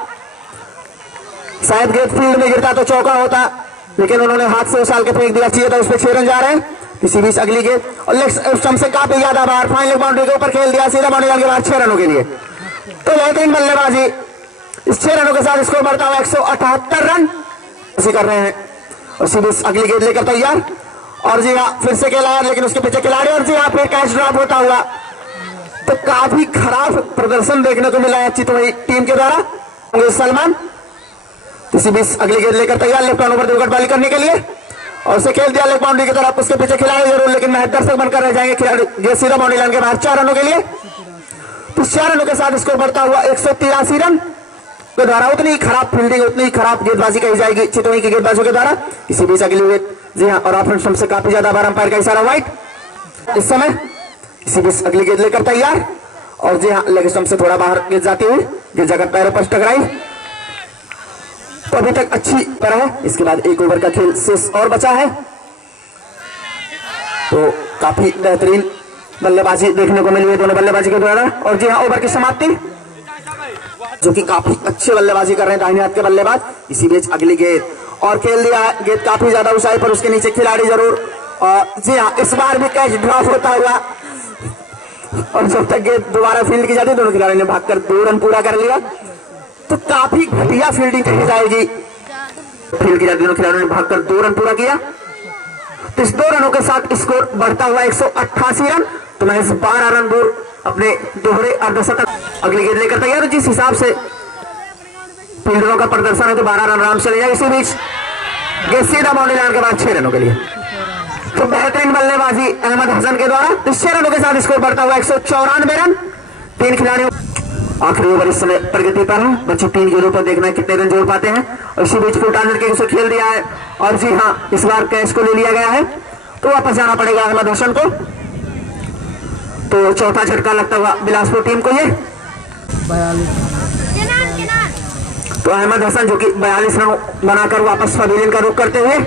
शायद गेंद फील्ड में गिरता तो चौका होता लेकिन उन्होंने हाथ से उछाल के फेंक दिया, चाहिए था, उस पर 6 रन जा रहे हैं। किसी बीच अगली गेंद और लेग स्टंप से काफी ज्यादा बाहर, फाइनल बाउंड्री के ऊपर खेल दिया, सीधा बाउंड्री लाइन के बाद 6 रनों के लिए। तो बेहतरीन बल्लेबाजी, इस 6 रनों के साथ स्कोर बढ़ता हुआ 178 रन कर रहे हैं। उसी बीच अगली गेंद लेकर तैयार और जी हाँ फिर से खेला लेकिन उसके पीछे खिलाड़ी और जी हाँ फिर कैच ड्रॉप होता हुआ। तो काफी खराब प्रदर्शन देखने को मिला है चितौनी टीम के द्वारा। सलमान इसी बीच अगली गेंद लेकर तैयार, left on over wicket bowling करने के लिए और उसे खेल दिया लेग बाउंड्री की तरफ, उसके पीछे खिलाड़ी जरूर लेकिन महज दर्शक बनकर रह जाएंगे खिलाड़ी, ये सीधा बाउंड्री लाइन के बाहर 4 रनों के लिए। तो 4 रनों के साथ स्कोर बढ़ता हुआ 183 रन के द्वारा। उतनी खराब फील्डिंग, उतनी खराब गेंदबाजी कही जाएगी चितौनी की गेंदबाजों के द्वारा। इसी बीच अगली गेंद जी हाँ और ऑफ स्टंप से काफी ज्यादा बार अंपायर का इशारा वाइड इस समय। इसी बीच अगली गेंद लेकर तैयार और जी हाँ लेग स्टंप से थोड़ा बाहर गेंद जाती हुई गेंद जाकर पैरों पर टकराई, तो अभी तक अच्छी पर है। इसके बाद एक ओवर का खेल शेष और बचा है, तो काफी बेहतरीन बल्लेबाजी देखने को मिली है दोनों बल्लेबाजी के द्वारा। और जी हाँ ओवर की समाप्ति, जो कि काफी अच्छे बल्लेबाजी कर रहे हैं दाहिने हाथ के बल्लेबाज। इसी बीच अगली गेंद और खेल दिया है, गेंद काफी ज्यादा ऊंचाई पर, उसके नीचे खिलाड़ी जरूर और जी हाँ इस बार भी कैच ड्रॉप होता हुआ और जब तक गेंद दोबारा फील्ड की जाती दोनों खिलाड़ी ने भागकर 2 रन पूरा कर लिया। तो काफी घटिया फील्डिंग कही जाएगी, फील्ड की जाती दोनों खिलाड़ियों ने भागकर 2 रन पूरा किया। तो इस 2 रनों के साथ स्कोर बढ़ता हुआ 188 रन, तो महज 12 रन दूर अपने दोहरे अर्धशतक। अगली गेंद लेकर तैयार, जिस हिसाब से फील्डरों का प्रदर्शन है तो 12 रन आराम से ले जाए। इसी बीच गेंद सीधा बाउंड्री लाइन के बाद 6 रनों के लिए। तो बेहतरीन बल्लेबाजी अहमद हसन के द्वारा, तो 6 रनों के साथ स्कोर बढ़ता हुआ 194 रन 3 खिलाड़ियों। आखिरी ओवर इस समय प्रगति पर है, बच्चे 3 गेंदों पर देखना है कितने रन जोड़ पाते हैं। और इसी बीच फुटानर के उसे खेल दिया है और जी हाँ इस बार कैच को ले लिया गया है, तो वापस जाना पड़ेगा अहमद हसन को। तो चौथा झटका लगता हुआ बिलासपुर टीम को ये। तो अहमद हसन जो कि 42 रन बनाकर वापस पवेलियन का रुख करते हुए,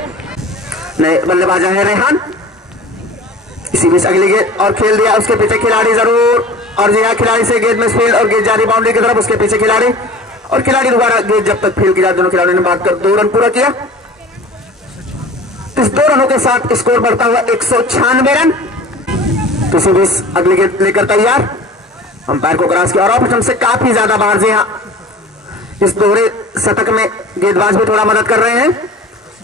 नए बल्लेबाज है रेहान। इसी बीच अगली गेंद और खेल दिया, उसके पीछे खिलाड़ी जरूर और जी हाँ खिलाड़ी से गेंद में फील्ड और गेंद जारी बाउंड्री की तरफ, उसके पीछे खिलाड़ी और खिलाड़ी दोबारा गेंद जब तक फील्ड की जाती दोनों खिलाड़ियों ने भागकर 2 रन पूरा किया। इस 2 रनों के साथ स्कोर बढ़ता हुआ 196 रन। तो इसी बीच अगली गेंद लेकर तैयार, अंपायर को क्रॉस किया और ऑफ स्टंप से काफी ज्यादा बाहर। जी हाँ इस दोहरे शतक में गेंदबाज भी थोड़ा मदद कर रहे हैं,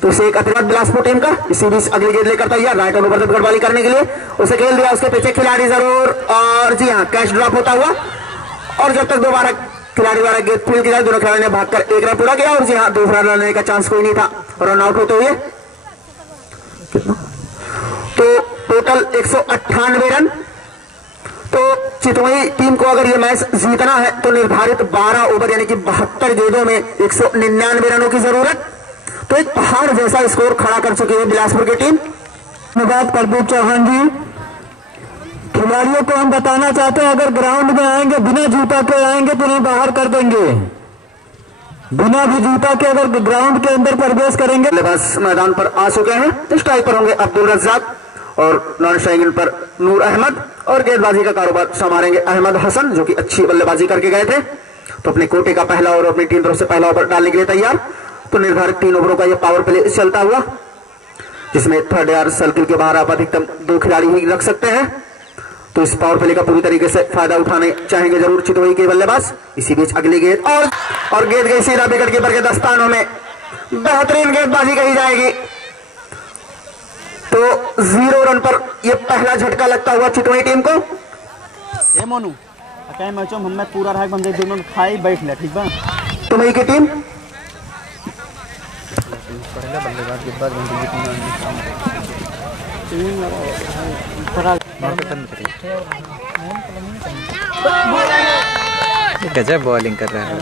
तो इसे एक अतिरिक्त बिलासपुर टीम का। इसी बीच अगली गेंद लेकर तैयार, right on over wicket bowling करने के लिए उसे खेल दिया, उसके पीछे खिलाड़ी जरूर और जी हाँ कैच ड्रॉप होता हुआ। और जब तक दोबारा खिलाड़ी द्वारा गेंद फील्ड की जाए दोनों खिलाड़ी ने भागकर 1 रन पूरा किया और जी हाँ दूसरा रन लेने का चांस कोई नहीं था, रन आउट होते हुए। तो टोटल 198 रन। तो चितौनी टीम को अगर ये मैच जीतना है तो निर्धारित 12 ओवर यानी कि 72 गेंदों में 199 रनों की जरूरत। तो एक पहाड़ जैसा स्कोर खड़ा कर चुकी है बिलासपुर की टीम। धन्यवाद प्रदीप चौहान जी। खिलाड़ियों को हम बताना चाहते हैं, अगर ग्राउंड में आएंगे बिना जूता के आएंगे तो नहीं बाहर कर देंगे। बिना भी जूता के अगर ग्राउंड के अंदर प्रवेश करेंगे। बस मैदान पर आ चुके हैं। स्ट्राइक पर होंगे अब्दुल रज्जाक और नॉन स्ट्राइकिंग पर नूर अहमद और गेंदबाजी का कारोबार संभालेंगे अहमद हसन, जो कि अच्छी बल्लेबाजी करके गए थे। तो अपने कोटे का पहला ओवर अपनी टीम तरफ से पहला ओवर डालने के लिए तैयार। तो निर्धारित 3 ओवरों का यह पावर प्ले चलता हुआ, जिसमें थर्ड यार सर्किल के बाहर आप अधिकतम 2 खिलाड़ी ही रख सकते हैं। तो इस पावर प्ले का पूरी तरीके से फायदा उठाने चाहेंगे जरूर चितोई के बल्लेबाज। इसी बीच अगली गेंद और गेंद गई सीधा विकेट कीपर के दस्तानों में। बेहतरीन गेंदबाजी कही जाएगी। तो 0 रन पर यह पहला झटका लगता हुआ चितोई टीम को। ए मोनू कहीं मैचों में हमें पूरा रहा बंदे दोनों खाई बैठ ले, ठीक बा। तो वही की टीम पहले बल्लेबाज के बाद गजब बॉलिंग कर रहा है।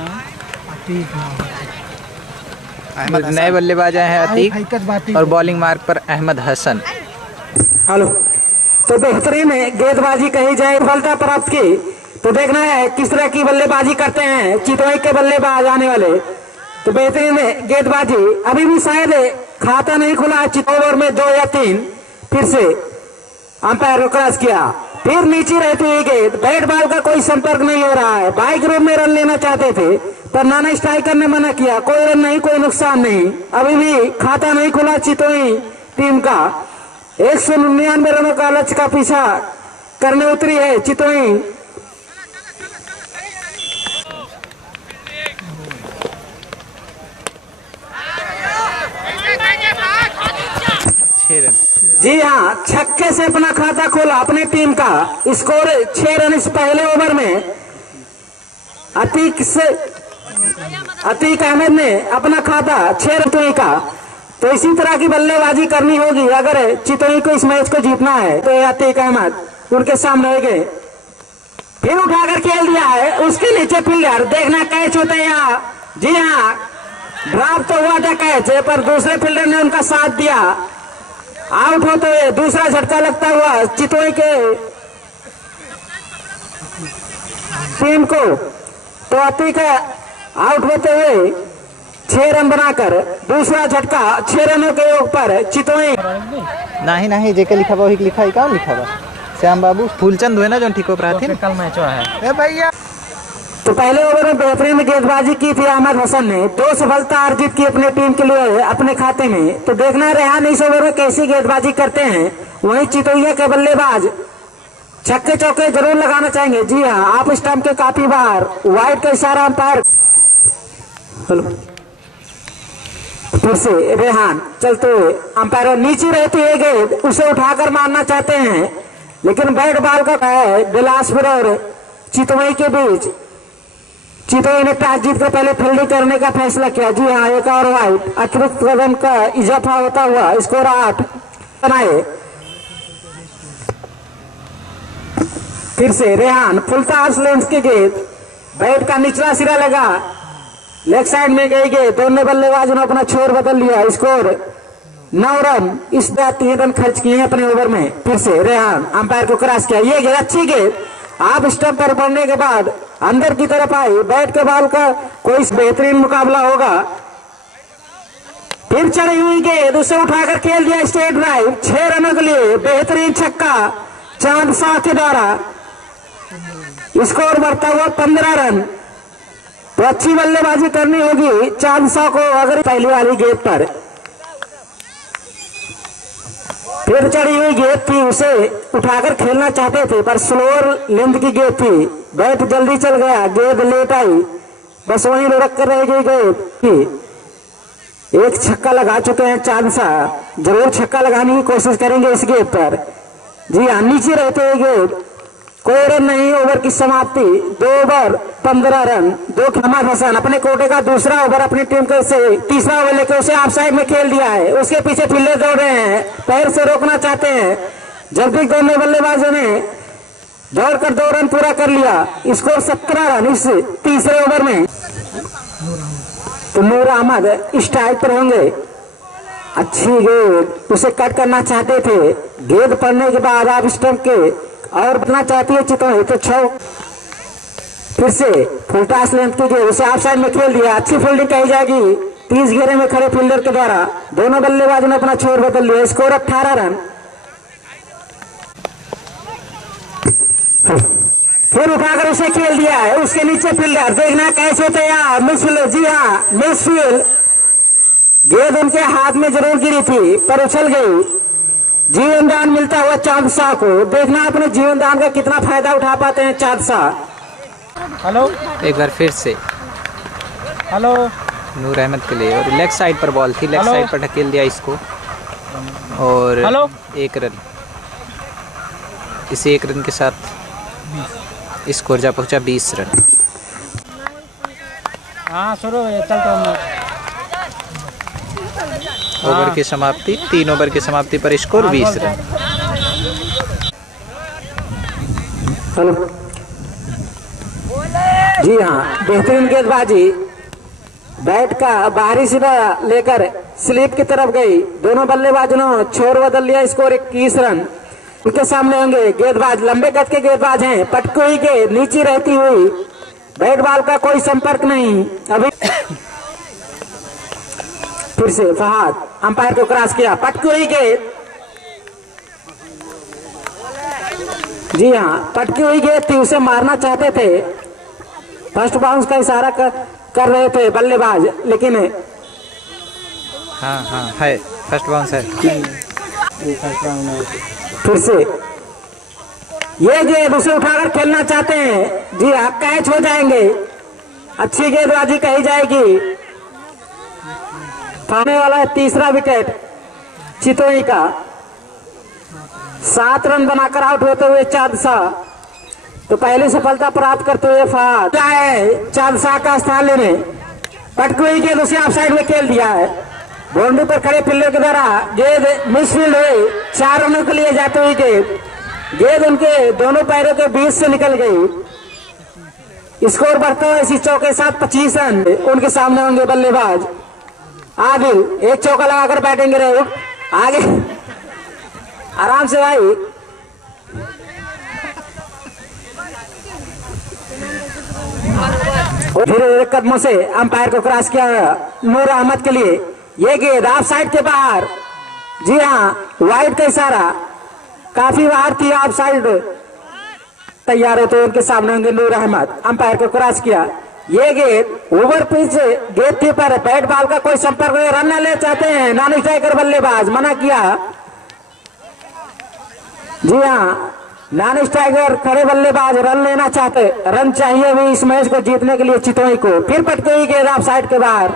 नए बल्लेबाज आए हैं अतीक और बॉलिंग मार्क पर अहमद हसन। हेलो। तो बेहतरीन गेंदबाजी कही जाए, सफलता प्राप्त की। तो देखना है किस तरह की बल्लेबाजी करते हैं चितोई के बल्लेबाज आने वाले। तो बेहतरीन गेंदबाजी, अभी भी शायद खाता नहीं खुला। ओवर में 2 या 3 फिर से अंपायर को क्रॉस किया, फिर नीचे रहती हुई गेंद। बैट बॉल का कोई संपर्क नहीं हो रहा है। बाइक रूम में रन लेना चाहते थे पर नाना स्ट्राइकर ने मना किया। कोई रन नहीं, कोई नुकसान नहीं। अभी भी खाता नहीं खुला चितोई टीम का। 199 रनों का लक्ष्य का पीछा करने उतरी है चितोई। जी हाँ, छक्के से अपना खाता खोला अपनी टीम का। स्कोर 6 रन इस पहले ओवर में। अतीक अहमद ने अपना खाता 6 रन का। तो इसी तरह की बल्लेबाजी करनी होगी अगर चितोई को इस मैच को जीतना है। तो अतीक अहमद उनके सामने गए, फिर उठाकर खेल दिया है। उसके नीचे फील्डर, देखना कैच होता है यहाँ। जी हाँ, ड्रॉप तो हुआ था कैच, पर दूसरे फील्डर ने उनका साथ दिया। आउट होते हुए दूसरा झटका लगता हुआ चितोई के टीम को। तो अतीक आउट होते हुए 6 रन बनाकर दूसरा झटका 6 रनों के योग पर चितोई। नहीं जेके लिखा वही लिखा है। कौन लिखा बा? श्याम बाबू फूलचंद हुए ना जो ठीको प्रार्थी कल मैच है भैया। तो पहले ओवर में बेहतरीन गेंदबाजी की थी अहमद हसन ने। 2 सफलता अर्जित की अपनी टीम के लिए अपने खाते में। तो देखना रेहान इस ओवर में कैसी गेंदबाजी करते हैं। वहीं चितोइया के बल्लेबाज छक्के चौके जरूर लगाना चाहेंगे। जी हाँ, आप स्टंप के काफी बाहर। वाइड का इशारा अंपायर। फिर से रेहान चलते हुए, अंपायर नीचे रहती है गेंद, उसे उठाकर मारना चाहते हैं लेकिन बैट बॉल का है बिलासपुर और चितोई के बीच। चितोई ने टॉस जीतकर पहले फील्डिंग करने का फैसला किया। जी हाँ, एक और वाइड। अतिरिक्त रन का इजाफा होता हुआ स्कोर 8 बनाए। फिर से रेहान फुलताज लेंस की गेंद, बैट का निचला सिरा लगा, लेग साइड में गई गेंद। दोनों बल्लेबाजों ने अपना छोर बदल लिया। Score 9 run. इस बार 3 रन खर्च किए हैं अपने ओवर में। फिर से रेहान अंपायर को क्रॉस किया। ये गेंद अच्छी गेंद आप स्टंप पर पड़ने के बाद अंदर की तरफ आई। बैट के बॉल का कोई बेहतरीन मुकाबला होगा। फिर चढ़ी हुई गेंद, उसे उठाकर खेल दिया स्ट्रेट ड्राइव। 6 रनों के लिए बेहतरीन छक्का चांद शाह के द्वारा। स्कोर बढ़ता हुआ 15 रन। तो अच्छी बल्लेबाजी करनी होगी चांद शाह को अगर पहली वाली गेंद पर। फिर चढ़ी हुई गेंद थी, उसे उठाकर खेलना चाहते थे पर स्लोअर लेंथ की गेंद थी। बैट जल्दी चल गया, गेंद लेट आई, बस वहीं लुढ़क कर रह गई गेंद। एक छक्का लगा चुके हैं चांद शाह, जरूर छक्का लगाने की कोशिश करेंगे इस गेंद पर। जी हाँ, नीचे रहते हुए गेंद, कोई रन नहीं। ओवर की समाप्ति 2 ओवर 15 रन। 2 अहमद हसन अपने कोटे का दूसरा ओवर अपनी टीम को से तीसरा ओवर लेकर उसे ऑफ साइड में खेल दिया है। उसके पीछे फील्डर दौड़ रहे हैं, पैर से रोकना चाहते हैं। जल्दी दोनों बल्लेबाजों ने दौड़कर 2 रन पूरा कर लिया। स्कोर 17 रन इस तीसरे ओवर में। तो नूर अहमद स्ट्राइक पर होंगे। अच्छी गेंद, उसे कट करना चाहते थे। गेंद पड़ने के बाद आप स्टंप के और बदलना चाहती है चितौनी, तो 6 फिर से फुल टॉस लेंथ की गेंद, उसे ऑफ साइड में खेल दिया। अच्छी फील्डिंग कही जाएगी 30 घेरे में खड़े फील्डर के द्वारा। दोनों बल्लेबाजों ने अपना छोर बदल लिया। Score 18 run. फिर उठाकर उसे खेल दिया है, उसके नीचे फील्डर, देखना कैच होते यार मिसफील्ड। जी हाँ, मिसफील्ड। गेंद उनके हाथ में जरूर गिरी थी पर उछल गई। जीवन दान मिलता हुआ चांद शाह को। देखना अपने जीवन दान का कितना फायदा उठा पाते हैं चांद शाह। हेलो, एक बार फिर से हेलो नूर अहमद के लिए, और लेग साइड पर बॉल थी, लेग साइड पर ढकेल दिया इसको और 1 रन। इस 1 रन के साथ स्कोर जा पहुंचा 20 रन। हाँ शुरू चलते ओवर की समाप्ति, 3 ओवर की समाप्ति पर स्कोर 20 रन। हेलो जी हाँ, बेहतरीन गेंदबाजी। बैट का बाहरी सिरा लेकर स्लिप की तरफ गई। दोनों बल्लेबाजों ने छोर बदल लिया। Score 21 run. उनके सामने होंगे गेंदबाज, लंबे कद के गेंदबाज हैं। पटकी हुई गेंद नीचे रहती हुई, बैट बॉल का कोई संपर्क नहीं। अभी फिर से फहाद अंपायर को क्रॉस किया, पटकी हुई गेंद। जी हाँ, पटकी हुई गेंद थी, उसे मारना चाहते थे। फर्स्ट बाउंस का इशारा कर रहे थे बल्लेबाज, लेकिन हाँ है, फर्स्ट बाउंस है। फिर से ये गेंद उसे उठाकर खेलना चाहते हैं। जी हाँ, कैच हो जाएंगे। अच्छी गेंदबाजी कही जाएगी। आने वाला है तीसरा विकेट चितौनी का। 7 रन बनाकर आउट होते हुए चांद शाह, तो पहली सफलता प्राप्त करते हुए फहाद चांद शाह का स्थान लेने। पटकी हुई गेंद उसे ऑफ साइड में खेल दिया है। बाउंड्री पर खड़े फील्डर के द्वारा गेंद मिसफील्ड हुई। 4 रनों के लिए जाते हुए गेंद उनके दोनों पैरों के बीच से निकल गई। स्कोर बढ़ता हुआ इसी चौके के साथ 25 रन। उनके सामने होंगे बल्लेबाज आदिल। एक चौका लगाकर बैटिंग करे आगे, आराम से भाई। धीरे कदमों से अंपायर को क्रॉस किया नूर अहमद के लिए। ये गेंद ऑफ साइड के बाहर। जी हाँ, वाइड का इशारा, काफी बाहर थी ऑफ साइड। तैयार होते उनके सामने होंगे नूर अहमद। अंपायर को क्रॉस किया। ये गेंद ओवर पिच गेंद थी पर बैट बॉल का कोई संपर्क नहीं। रन ले चाहते हैं नॉन स्ट्राइकर बल्लेबाज, मना किया। जी हाँ, नॉन स्ट्राइकर खड़े बल्लेबाज रन लेना चाहते। रन चाहिए भी इस मैच को जीतने के लिए चितौनी को। फिर पटकी हुई गेंद ऑफ साइड के बाहर।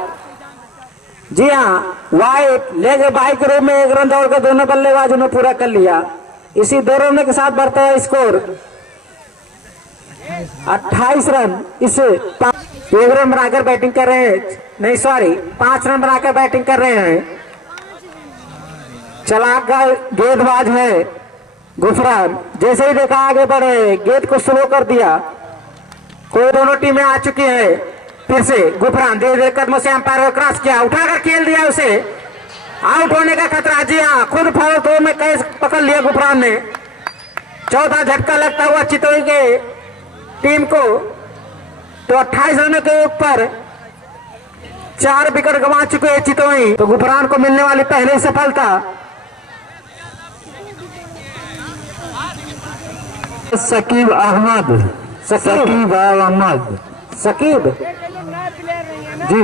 जी हाँ, वाइड लेग बाई के रूप में 1 रन दौड़ कर दोनों बल्लेबाजों ने पूरा कर लिया। इसी 2 रन के साथ बढ़ता है स्कोर 28 रन। इसे 1 रन बनाकर बैटिंग कर रहे हैं, नहीं सॉरी 5 रन बनाकर बैटिंग कर रहे हैं। चलाक गेंदबाज है गुफरान। जैसे ही देखा आगे बढ़े, गेंद को स्लो कर दिया। कोई दोनों टीमें आ चुकी है। फिर से गुफरान धीरे कदमों से अंपायर को क्रॉस किया, उठाकर खेल दिया। उसे आउट होने का खतरा। जी हाँ, खुद फाउल थ्रो में कैच पकड़ लिया गुफरान ने। चौथा झटका लगता हुआ चितौनी के टीम को। तो 28 रनों के ऊपर 4 विकेट गंवा चुके हैं चितौनी। तो गुफरान को मिलने वाली पहली सफलता। शकीब अहमद, शकीब जी।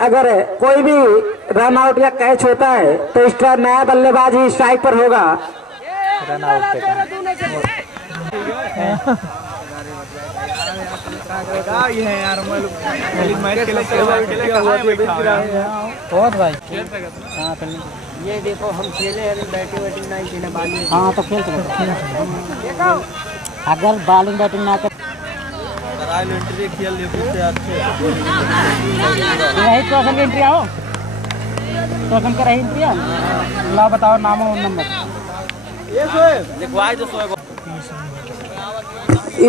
अगर कोई भी रन आउट या कैच होता है तो इसका नया बल्लेबाज ही स्ट्राइक पर होगा। रन आउट ये देखो हम खेले बैटिंग नहीं खेले बॉलिंग। हाँ तो खेल सकते। अगर बॉलिंग बैटिंग ना कर एंट्री खेल यही तो असल एंट्री आओ तो अपन कर एंट्री ला बताओ नाम और नंबर।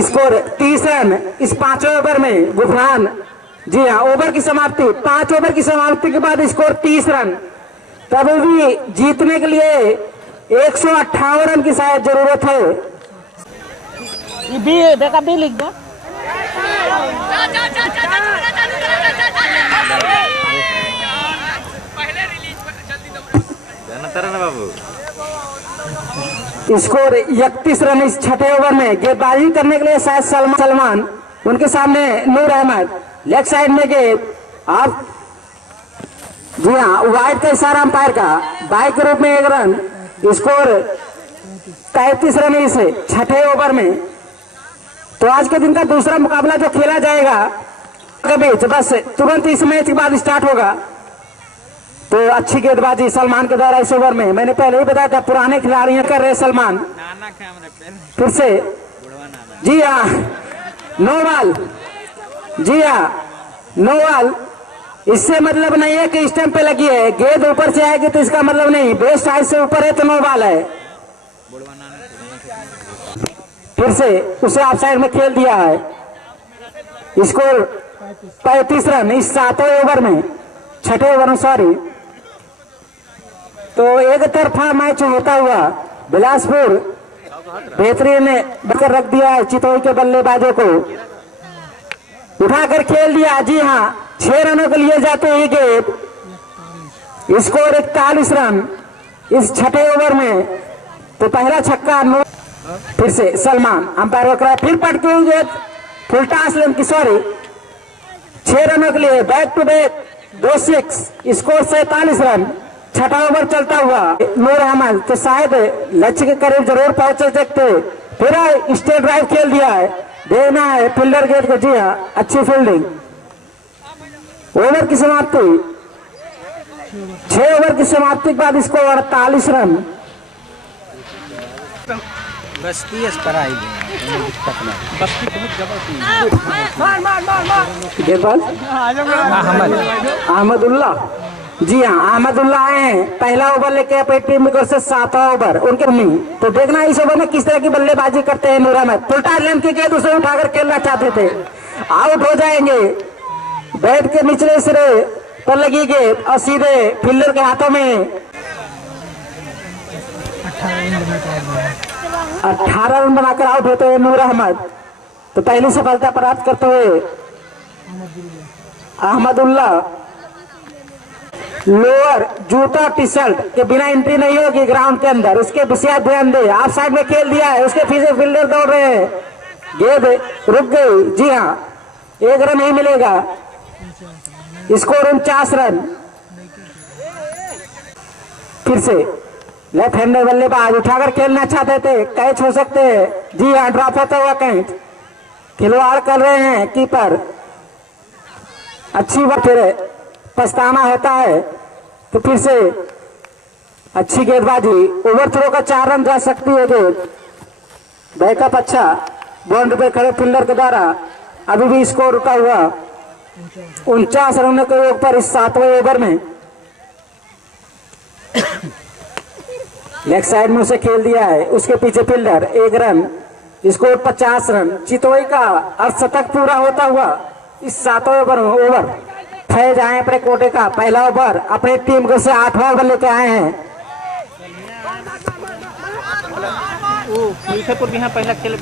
Score 30 run. इस 5वें ओवर में गुफरान जी हाँ, ओवर की समाप्ति, 5 ओवर की समाप्ति के बाद स्कोर 30 रन। तब भी जीतने के लिए 158 रन की शायद जरूरत है। ये बेका भी लिख दो। स्कोर 31 रन इस छठे ओवर में। गेंदबाजी करने के लिए शायद सलमान, उनके सामने नूर अहमद, लेग साइड में गेंद। आप जी हाँ, वाइड का इशारा अंपायर का, बाई के रूप में 1 रन। स्कोर 33 रन इस छठे ओवर में। तो आज के दिन का दूसरा मुकाबला जो खेला जाएगा कभी बस तुरंत इस मैच के बाद स्टार्ट होगा। तो अच्छी गेंदबाजी सलमान के द्वारा इस ओवर में। मैंने पहले ही बताया था पुराने खिलाड़ी कर रहे सलमान। फिर से जी हाँ, नो बॉल। जी हाँ, नो बॉल। इससे मतलब नहीं है कि स्टंप पे लगी है, गेंद ऊपर से आएगी तो इसका मतलब नहीं, बेस्ट हाइट से ऊपर है तो नो बॉल है। फिर से उसे ऑफ साइड में खेल दिया है। स्कोर 35 रन इस 7वें ओवर में, छठे ओवर में सॉरी। तो एक तरफा मैच होता हुआ बिलासपुर बेहतरीन ने बकर रख दिया है चितौड़ के बल्लेबाजों को, उठाकर खेल दिया। जी हाँ, 6 रनों के लिए जाते ही गेंद। स्कोर 41 रन इस छठे ओवर में। तो पहला छक्का फिर से सलमान अंपायर का, फिर पटकी हुई गेंद फुल टॉस लेन की सॉरी। 6 रनों के लिए back to back 2 6। Score 47 run. छठा ओवर चलता हुआ नूर अहमद तो शायद लक्ष्य के करीब जरूर पहुंच सकते। फिर स्टेट ड्राइव खेल दिया है, देना है फील्डर गेट को। जी हाँ, अच्छी फील्डिंग। ओवर की समाप्ति, 6 ओवर की समाप्ति के बाद स्कोर 48 रन। बस्ती आई अहमदुल्ला। जी हाँ, अहमदुल्ला आए हैं। पहला ओवर लेके अपनी टीम में से 7वां ओवर उनके नहीं। तो देखना इस ओवर में किस तरह की बल्लेबाजी करते हैं नूर अहमद। फुलटा लेंथ की गेंद उसे उठाकर खेलना चाहते थे, आउट हो जाएंगे। बैट के निचले सिरे पर लगी गेंद और सीधे फील्डर के हाथों में। 18 रन बनाकर आउट होते हुए नूर अहमद। तो पहली सफलता प्राप्त करते हुए अहमदुल्ला। लोअर जूता टी शर्ट के बिना एंट्री नहीं होगी ग्राउंड के अंदर, उसके विशेष ध्यान दे। ऑफ साइड में खेल दिया है, उसके पीछे फील्डर दौड़ रहे हैं, गेंद रुक गई। जी हाँ, 1 रन ही मिलेगा। Score 49 run. फिर से लेफ्ट हैंडर बल्लेबाज उठाकर खेलना चाहते थे, कैच हो सकते हैं। जी हाँ, ड्रॉप होता हुआ कैच। खिलवाड़ कर रहे हैं कीपर। अच्छी बात, फिर पछताना होता है। तो फिर से अच्छी गेंदबाजी, ओवर थ्रो का 4 रन जा सकती है गेंद। बैकअप अच्छा, बाउंड्री पे खड़े फील्डर के द्वारा। अभी भी स्कोर रुका हुआ 49 रनों के योग पर इस 7वें ओवर में। लेग साइड में उसे खेल दिया है, उसके पीछे fielder 1 run. Score 50 run. Chittor का अर्धशतक पूरा होता हुआ इस 7वें ओवर फैज आए अपने कोटे का। पहला ओवर अपनी टीम को से 8वां ओवर लेके आए हैं। पहला खेल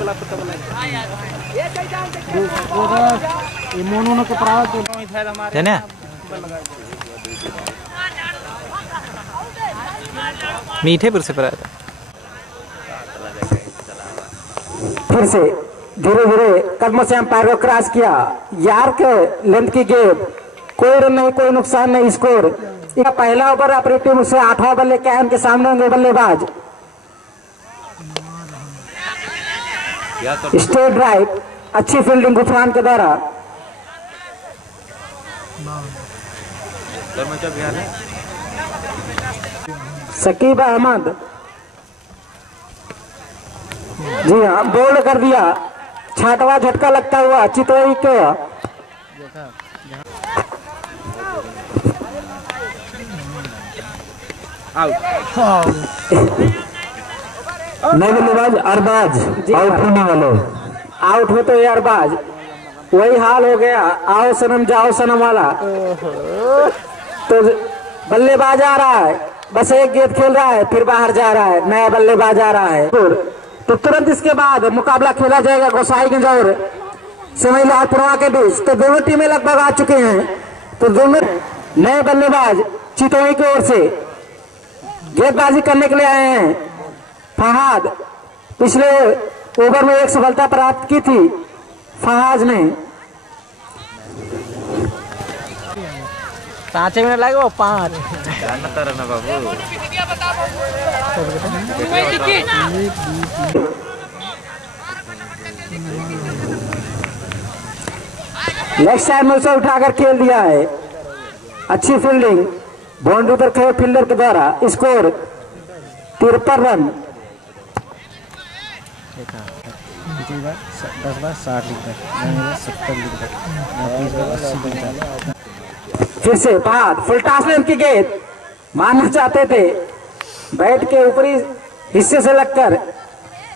मीठेपुर से पड़ा था। फिर से धीरे धीरे कदमों से अंपायर को क्रॉस किया। यार के लेंथ की गेंद, कोई रन नहीं, कोई नुकसान नहीं। स्कोर पहला ओवर अपनी टीम से 8वां ओवर लेके आए। उनके सामने होंगे बल्लेबाज। स्टेट ड्राइव, अच्छी फील्डिंग गुफरान के द्वारा। शकीब अहमद, जी हाँ, बोल्ड कर दिया। 6वां झटका लगता हुआ चितौड़ के। नए बल्लेबाज अरबाज आउट होने वाले। आउट होते हुए अरबाज। वही हाल हो गया, आओ सनम जाओ सनम वाला। तो बल्लेबाज आ रहा है, बस एक गेंद खेल रहा है, फिर बाहर जा रहा है, नया बल्लेबाज आ रहा है। तो तुरंत इसके बाद मुकाबला खेला जाएगा गोसाईगंज और सिमईलालपुरवा के बीच। तो दोनों टीमें लगभग आ चुके हैं। तो दोनों नए बल्लेबाज चितौनी की ओर से गेंदबाजी करने के लिए आए हैं। फहाद पिछले ओवर में एक सफलता प्राप्त की थी फहाज ने। 5 मिनट लगे वो 5 लेग साइड में उसे उठाकर खेल दिया है। अच्छी फील्डिंग बाउंड्री पर खड़े फील्डर के द्वारा। Score 53 run. 10 बार 60 लिख 70 लिख। फिर से बात फुल टॉस लेंथ की गेंद मारना चाहते थे, बैट के ऊपरी हिस्से से लगकर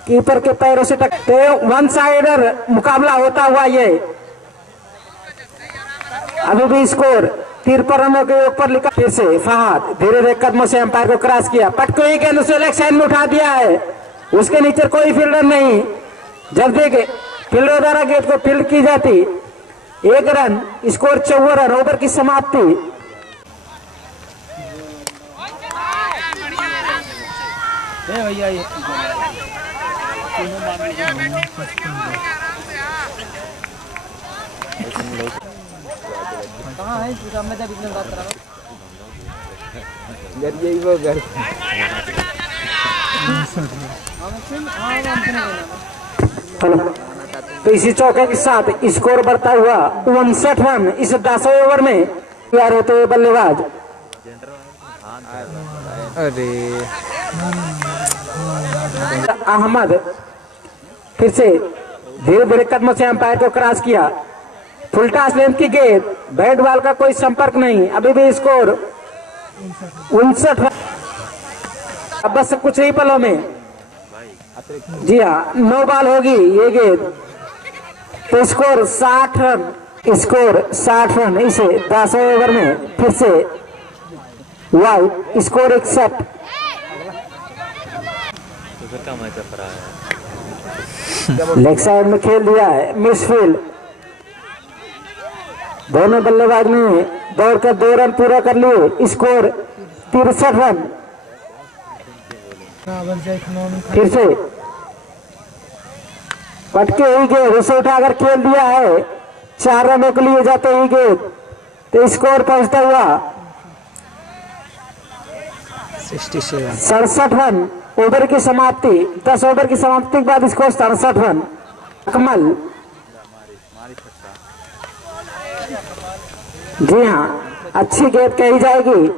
कीपर के पैरों से टकते। वन साइडर मुकाबला होता हुआ ये अभी भी स्कोर 53 रनों के ऊपर लिखा। फिर से फहाद धीरे धीरे कदमों से अंपायर को क्रॉस किया, पटको ही गेंद उसे लेग साइड में उठा दिया है। उसके नीचे कोई फील्डर नहीं। जब देखे फील्डर द्वारा गेंद को फील्ड की जाती 1 रन। Score 54 run. ओवर की समाप्ति। भैया कहाँ है पूरा? मैं जब इतने बात कर रहा हूँ घर यही वो घर। तो इसी चौके के साथ स्कोर बढ़ता हुआ 59 रन इस 10वें ओवर में तैयार होते हुए बल्लेबाज। अरे अहमद फिर से धीरे धीरे कदमों से अंपायर को क्रॉस किया। फुल टॉस लेंथ की गेंद, बैट बॉल का कोई संपर्क नहीं। अभी भी स्कोर 59 रन। अब बस कुछ ही पलों में, जी हाँ, 9 बॉल होगी ये गेंद। तो स्कोर 60 रन। स्कोर 60 रन इसे 10वें ओवर में। फिर से वाइड। स्कोर 61। लेग साइड में खेल दिया है, मिसफील्ड। दोनों बल्लेबाज ने दौड़कर 2 रन पूरा कर लिए। Score 63 run. फिर से पटके हुई गेंद उसे उठाकर खेल दिया है। 4 रनों के लिए जाते हुई गेंद। तो स्कोर पहुंचता हुआ 67 रन। ओवर की समाप्ति। 10 ओवर की समाप्ति के बाद स्कोर 67 रन। अकमल, जी हाँ, अच्छी गेंद कही जाएगी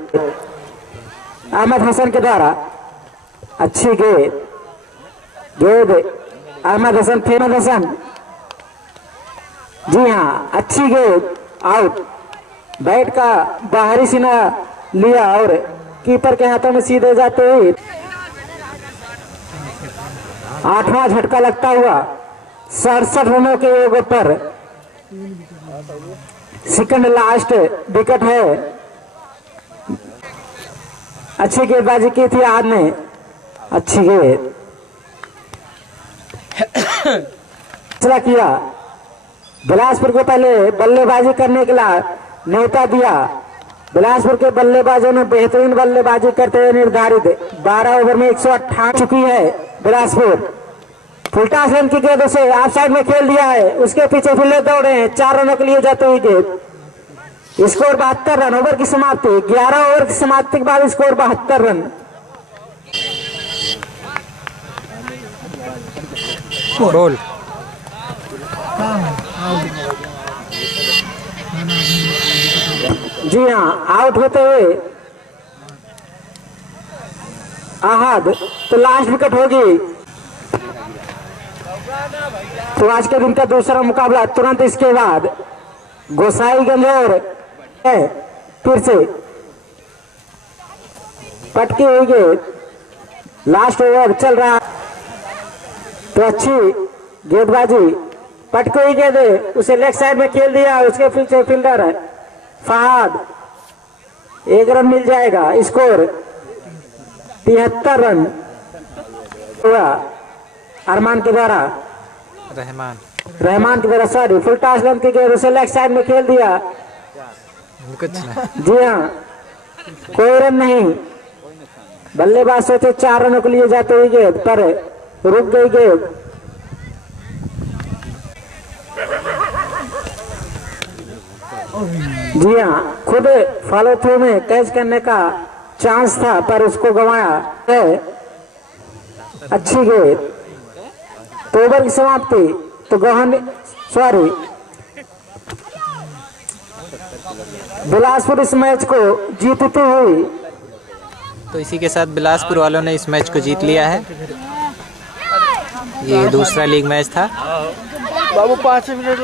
अहमद हसन के द्वारा। अच्छी गेंद अहमद हसन। फेमद हसन, जी हाँ, अच्छी गेंद। आउट। बैट का बाहरी सीना लिया और कीपर के हाथों में सीधे जाते हुए 8वां झटका लगता हुआ 67 रनों के योग पर सेकंड लास्ट विकेट है। अच्छी गेंदबाजी की थी आज ने। अच्छी गेंद किया। बिलासपुर को पहले बल्लेबाजी करने के लिए न्योता दिया। बिलासपुर के बल्लेबाजों ने बेहतरीन बल्लेबाजी करते हुए निर्धारित 12 ओवर में 158 चुकी है बिलासपुर। फुल टॉस लेंथ की गेंद उसे ऑफ साइड में खेल दिया है। उसके पीछे फील्डर दौड़े हैं। 4 रनों के लिए जाते हुए गेंद। Score 72 run. ओवर की समाप्ति। 11 ओवर की समाप्ति के बाद स्कोर 72 रन। बोल। जी हाँ, आउट होते हुए आहद। तो लास्ट विकेट होगी। तो आज के दिन का दूसरा मुकाबला तुरंत इसके बाद गोसाईगंज और है। फिर से पटकी हुई गेंद। लास्ट ओवर चल रहा। तो अच्छी गेंदबाजी पटकोई गेंद उसे लेग साइड में खेल दिया, उसके पीछे फील्डर है फहद, 1 रन मिल जाएगा। स्कोर 73 रन हुआ अरमान के द्वारा, रहमान की द्वारा सॉरी, फुल टॉस रन की गेंद उसे लेग साइड में खेल दिया। जी हाँ, कोई रन नहीं। बल्लेबाज सोचे 4 रनों के लिए जाते हुए गेंद पर रुक गई गेंद। जी हाँ, खुद फॉलो थ्रू में कैच करने का चांस था पर उसको गंवाया है। अच्छी गेंद, तो ओवर की समाप्ति। तो गहन सॉरी, बिलासपुर इस मैच को जीतती हुई। तो इसी के साथ बिलासपुर वालों ने इस मैच को जीत लिया है। ये दूसरा लीग मैच था। बाबू 5 मिनट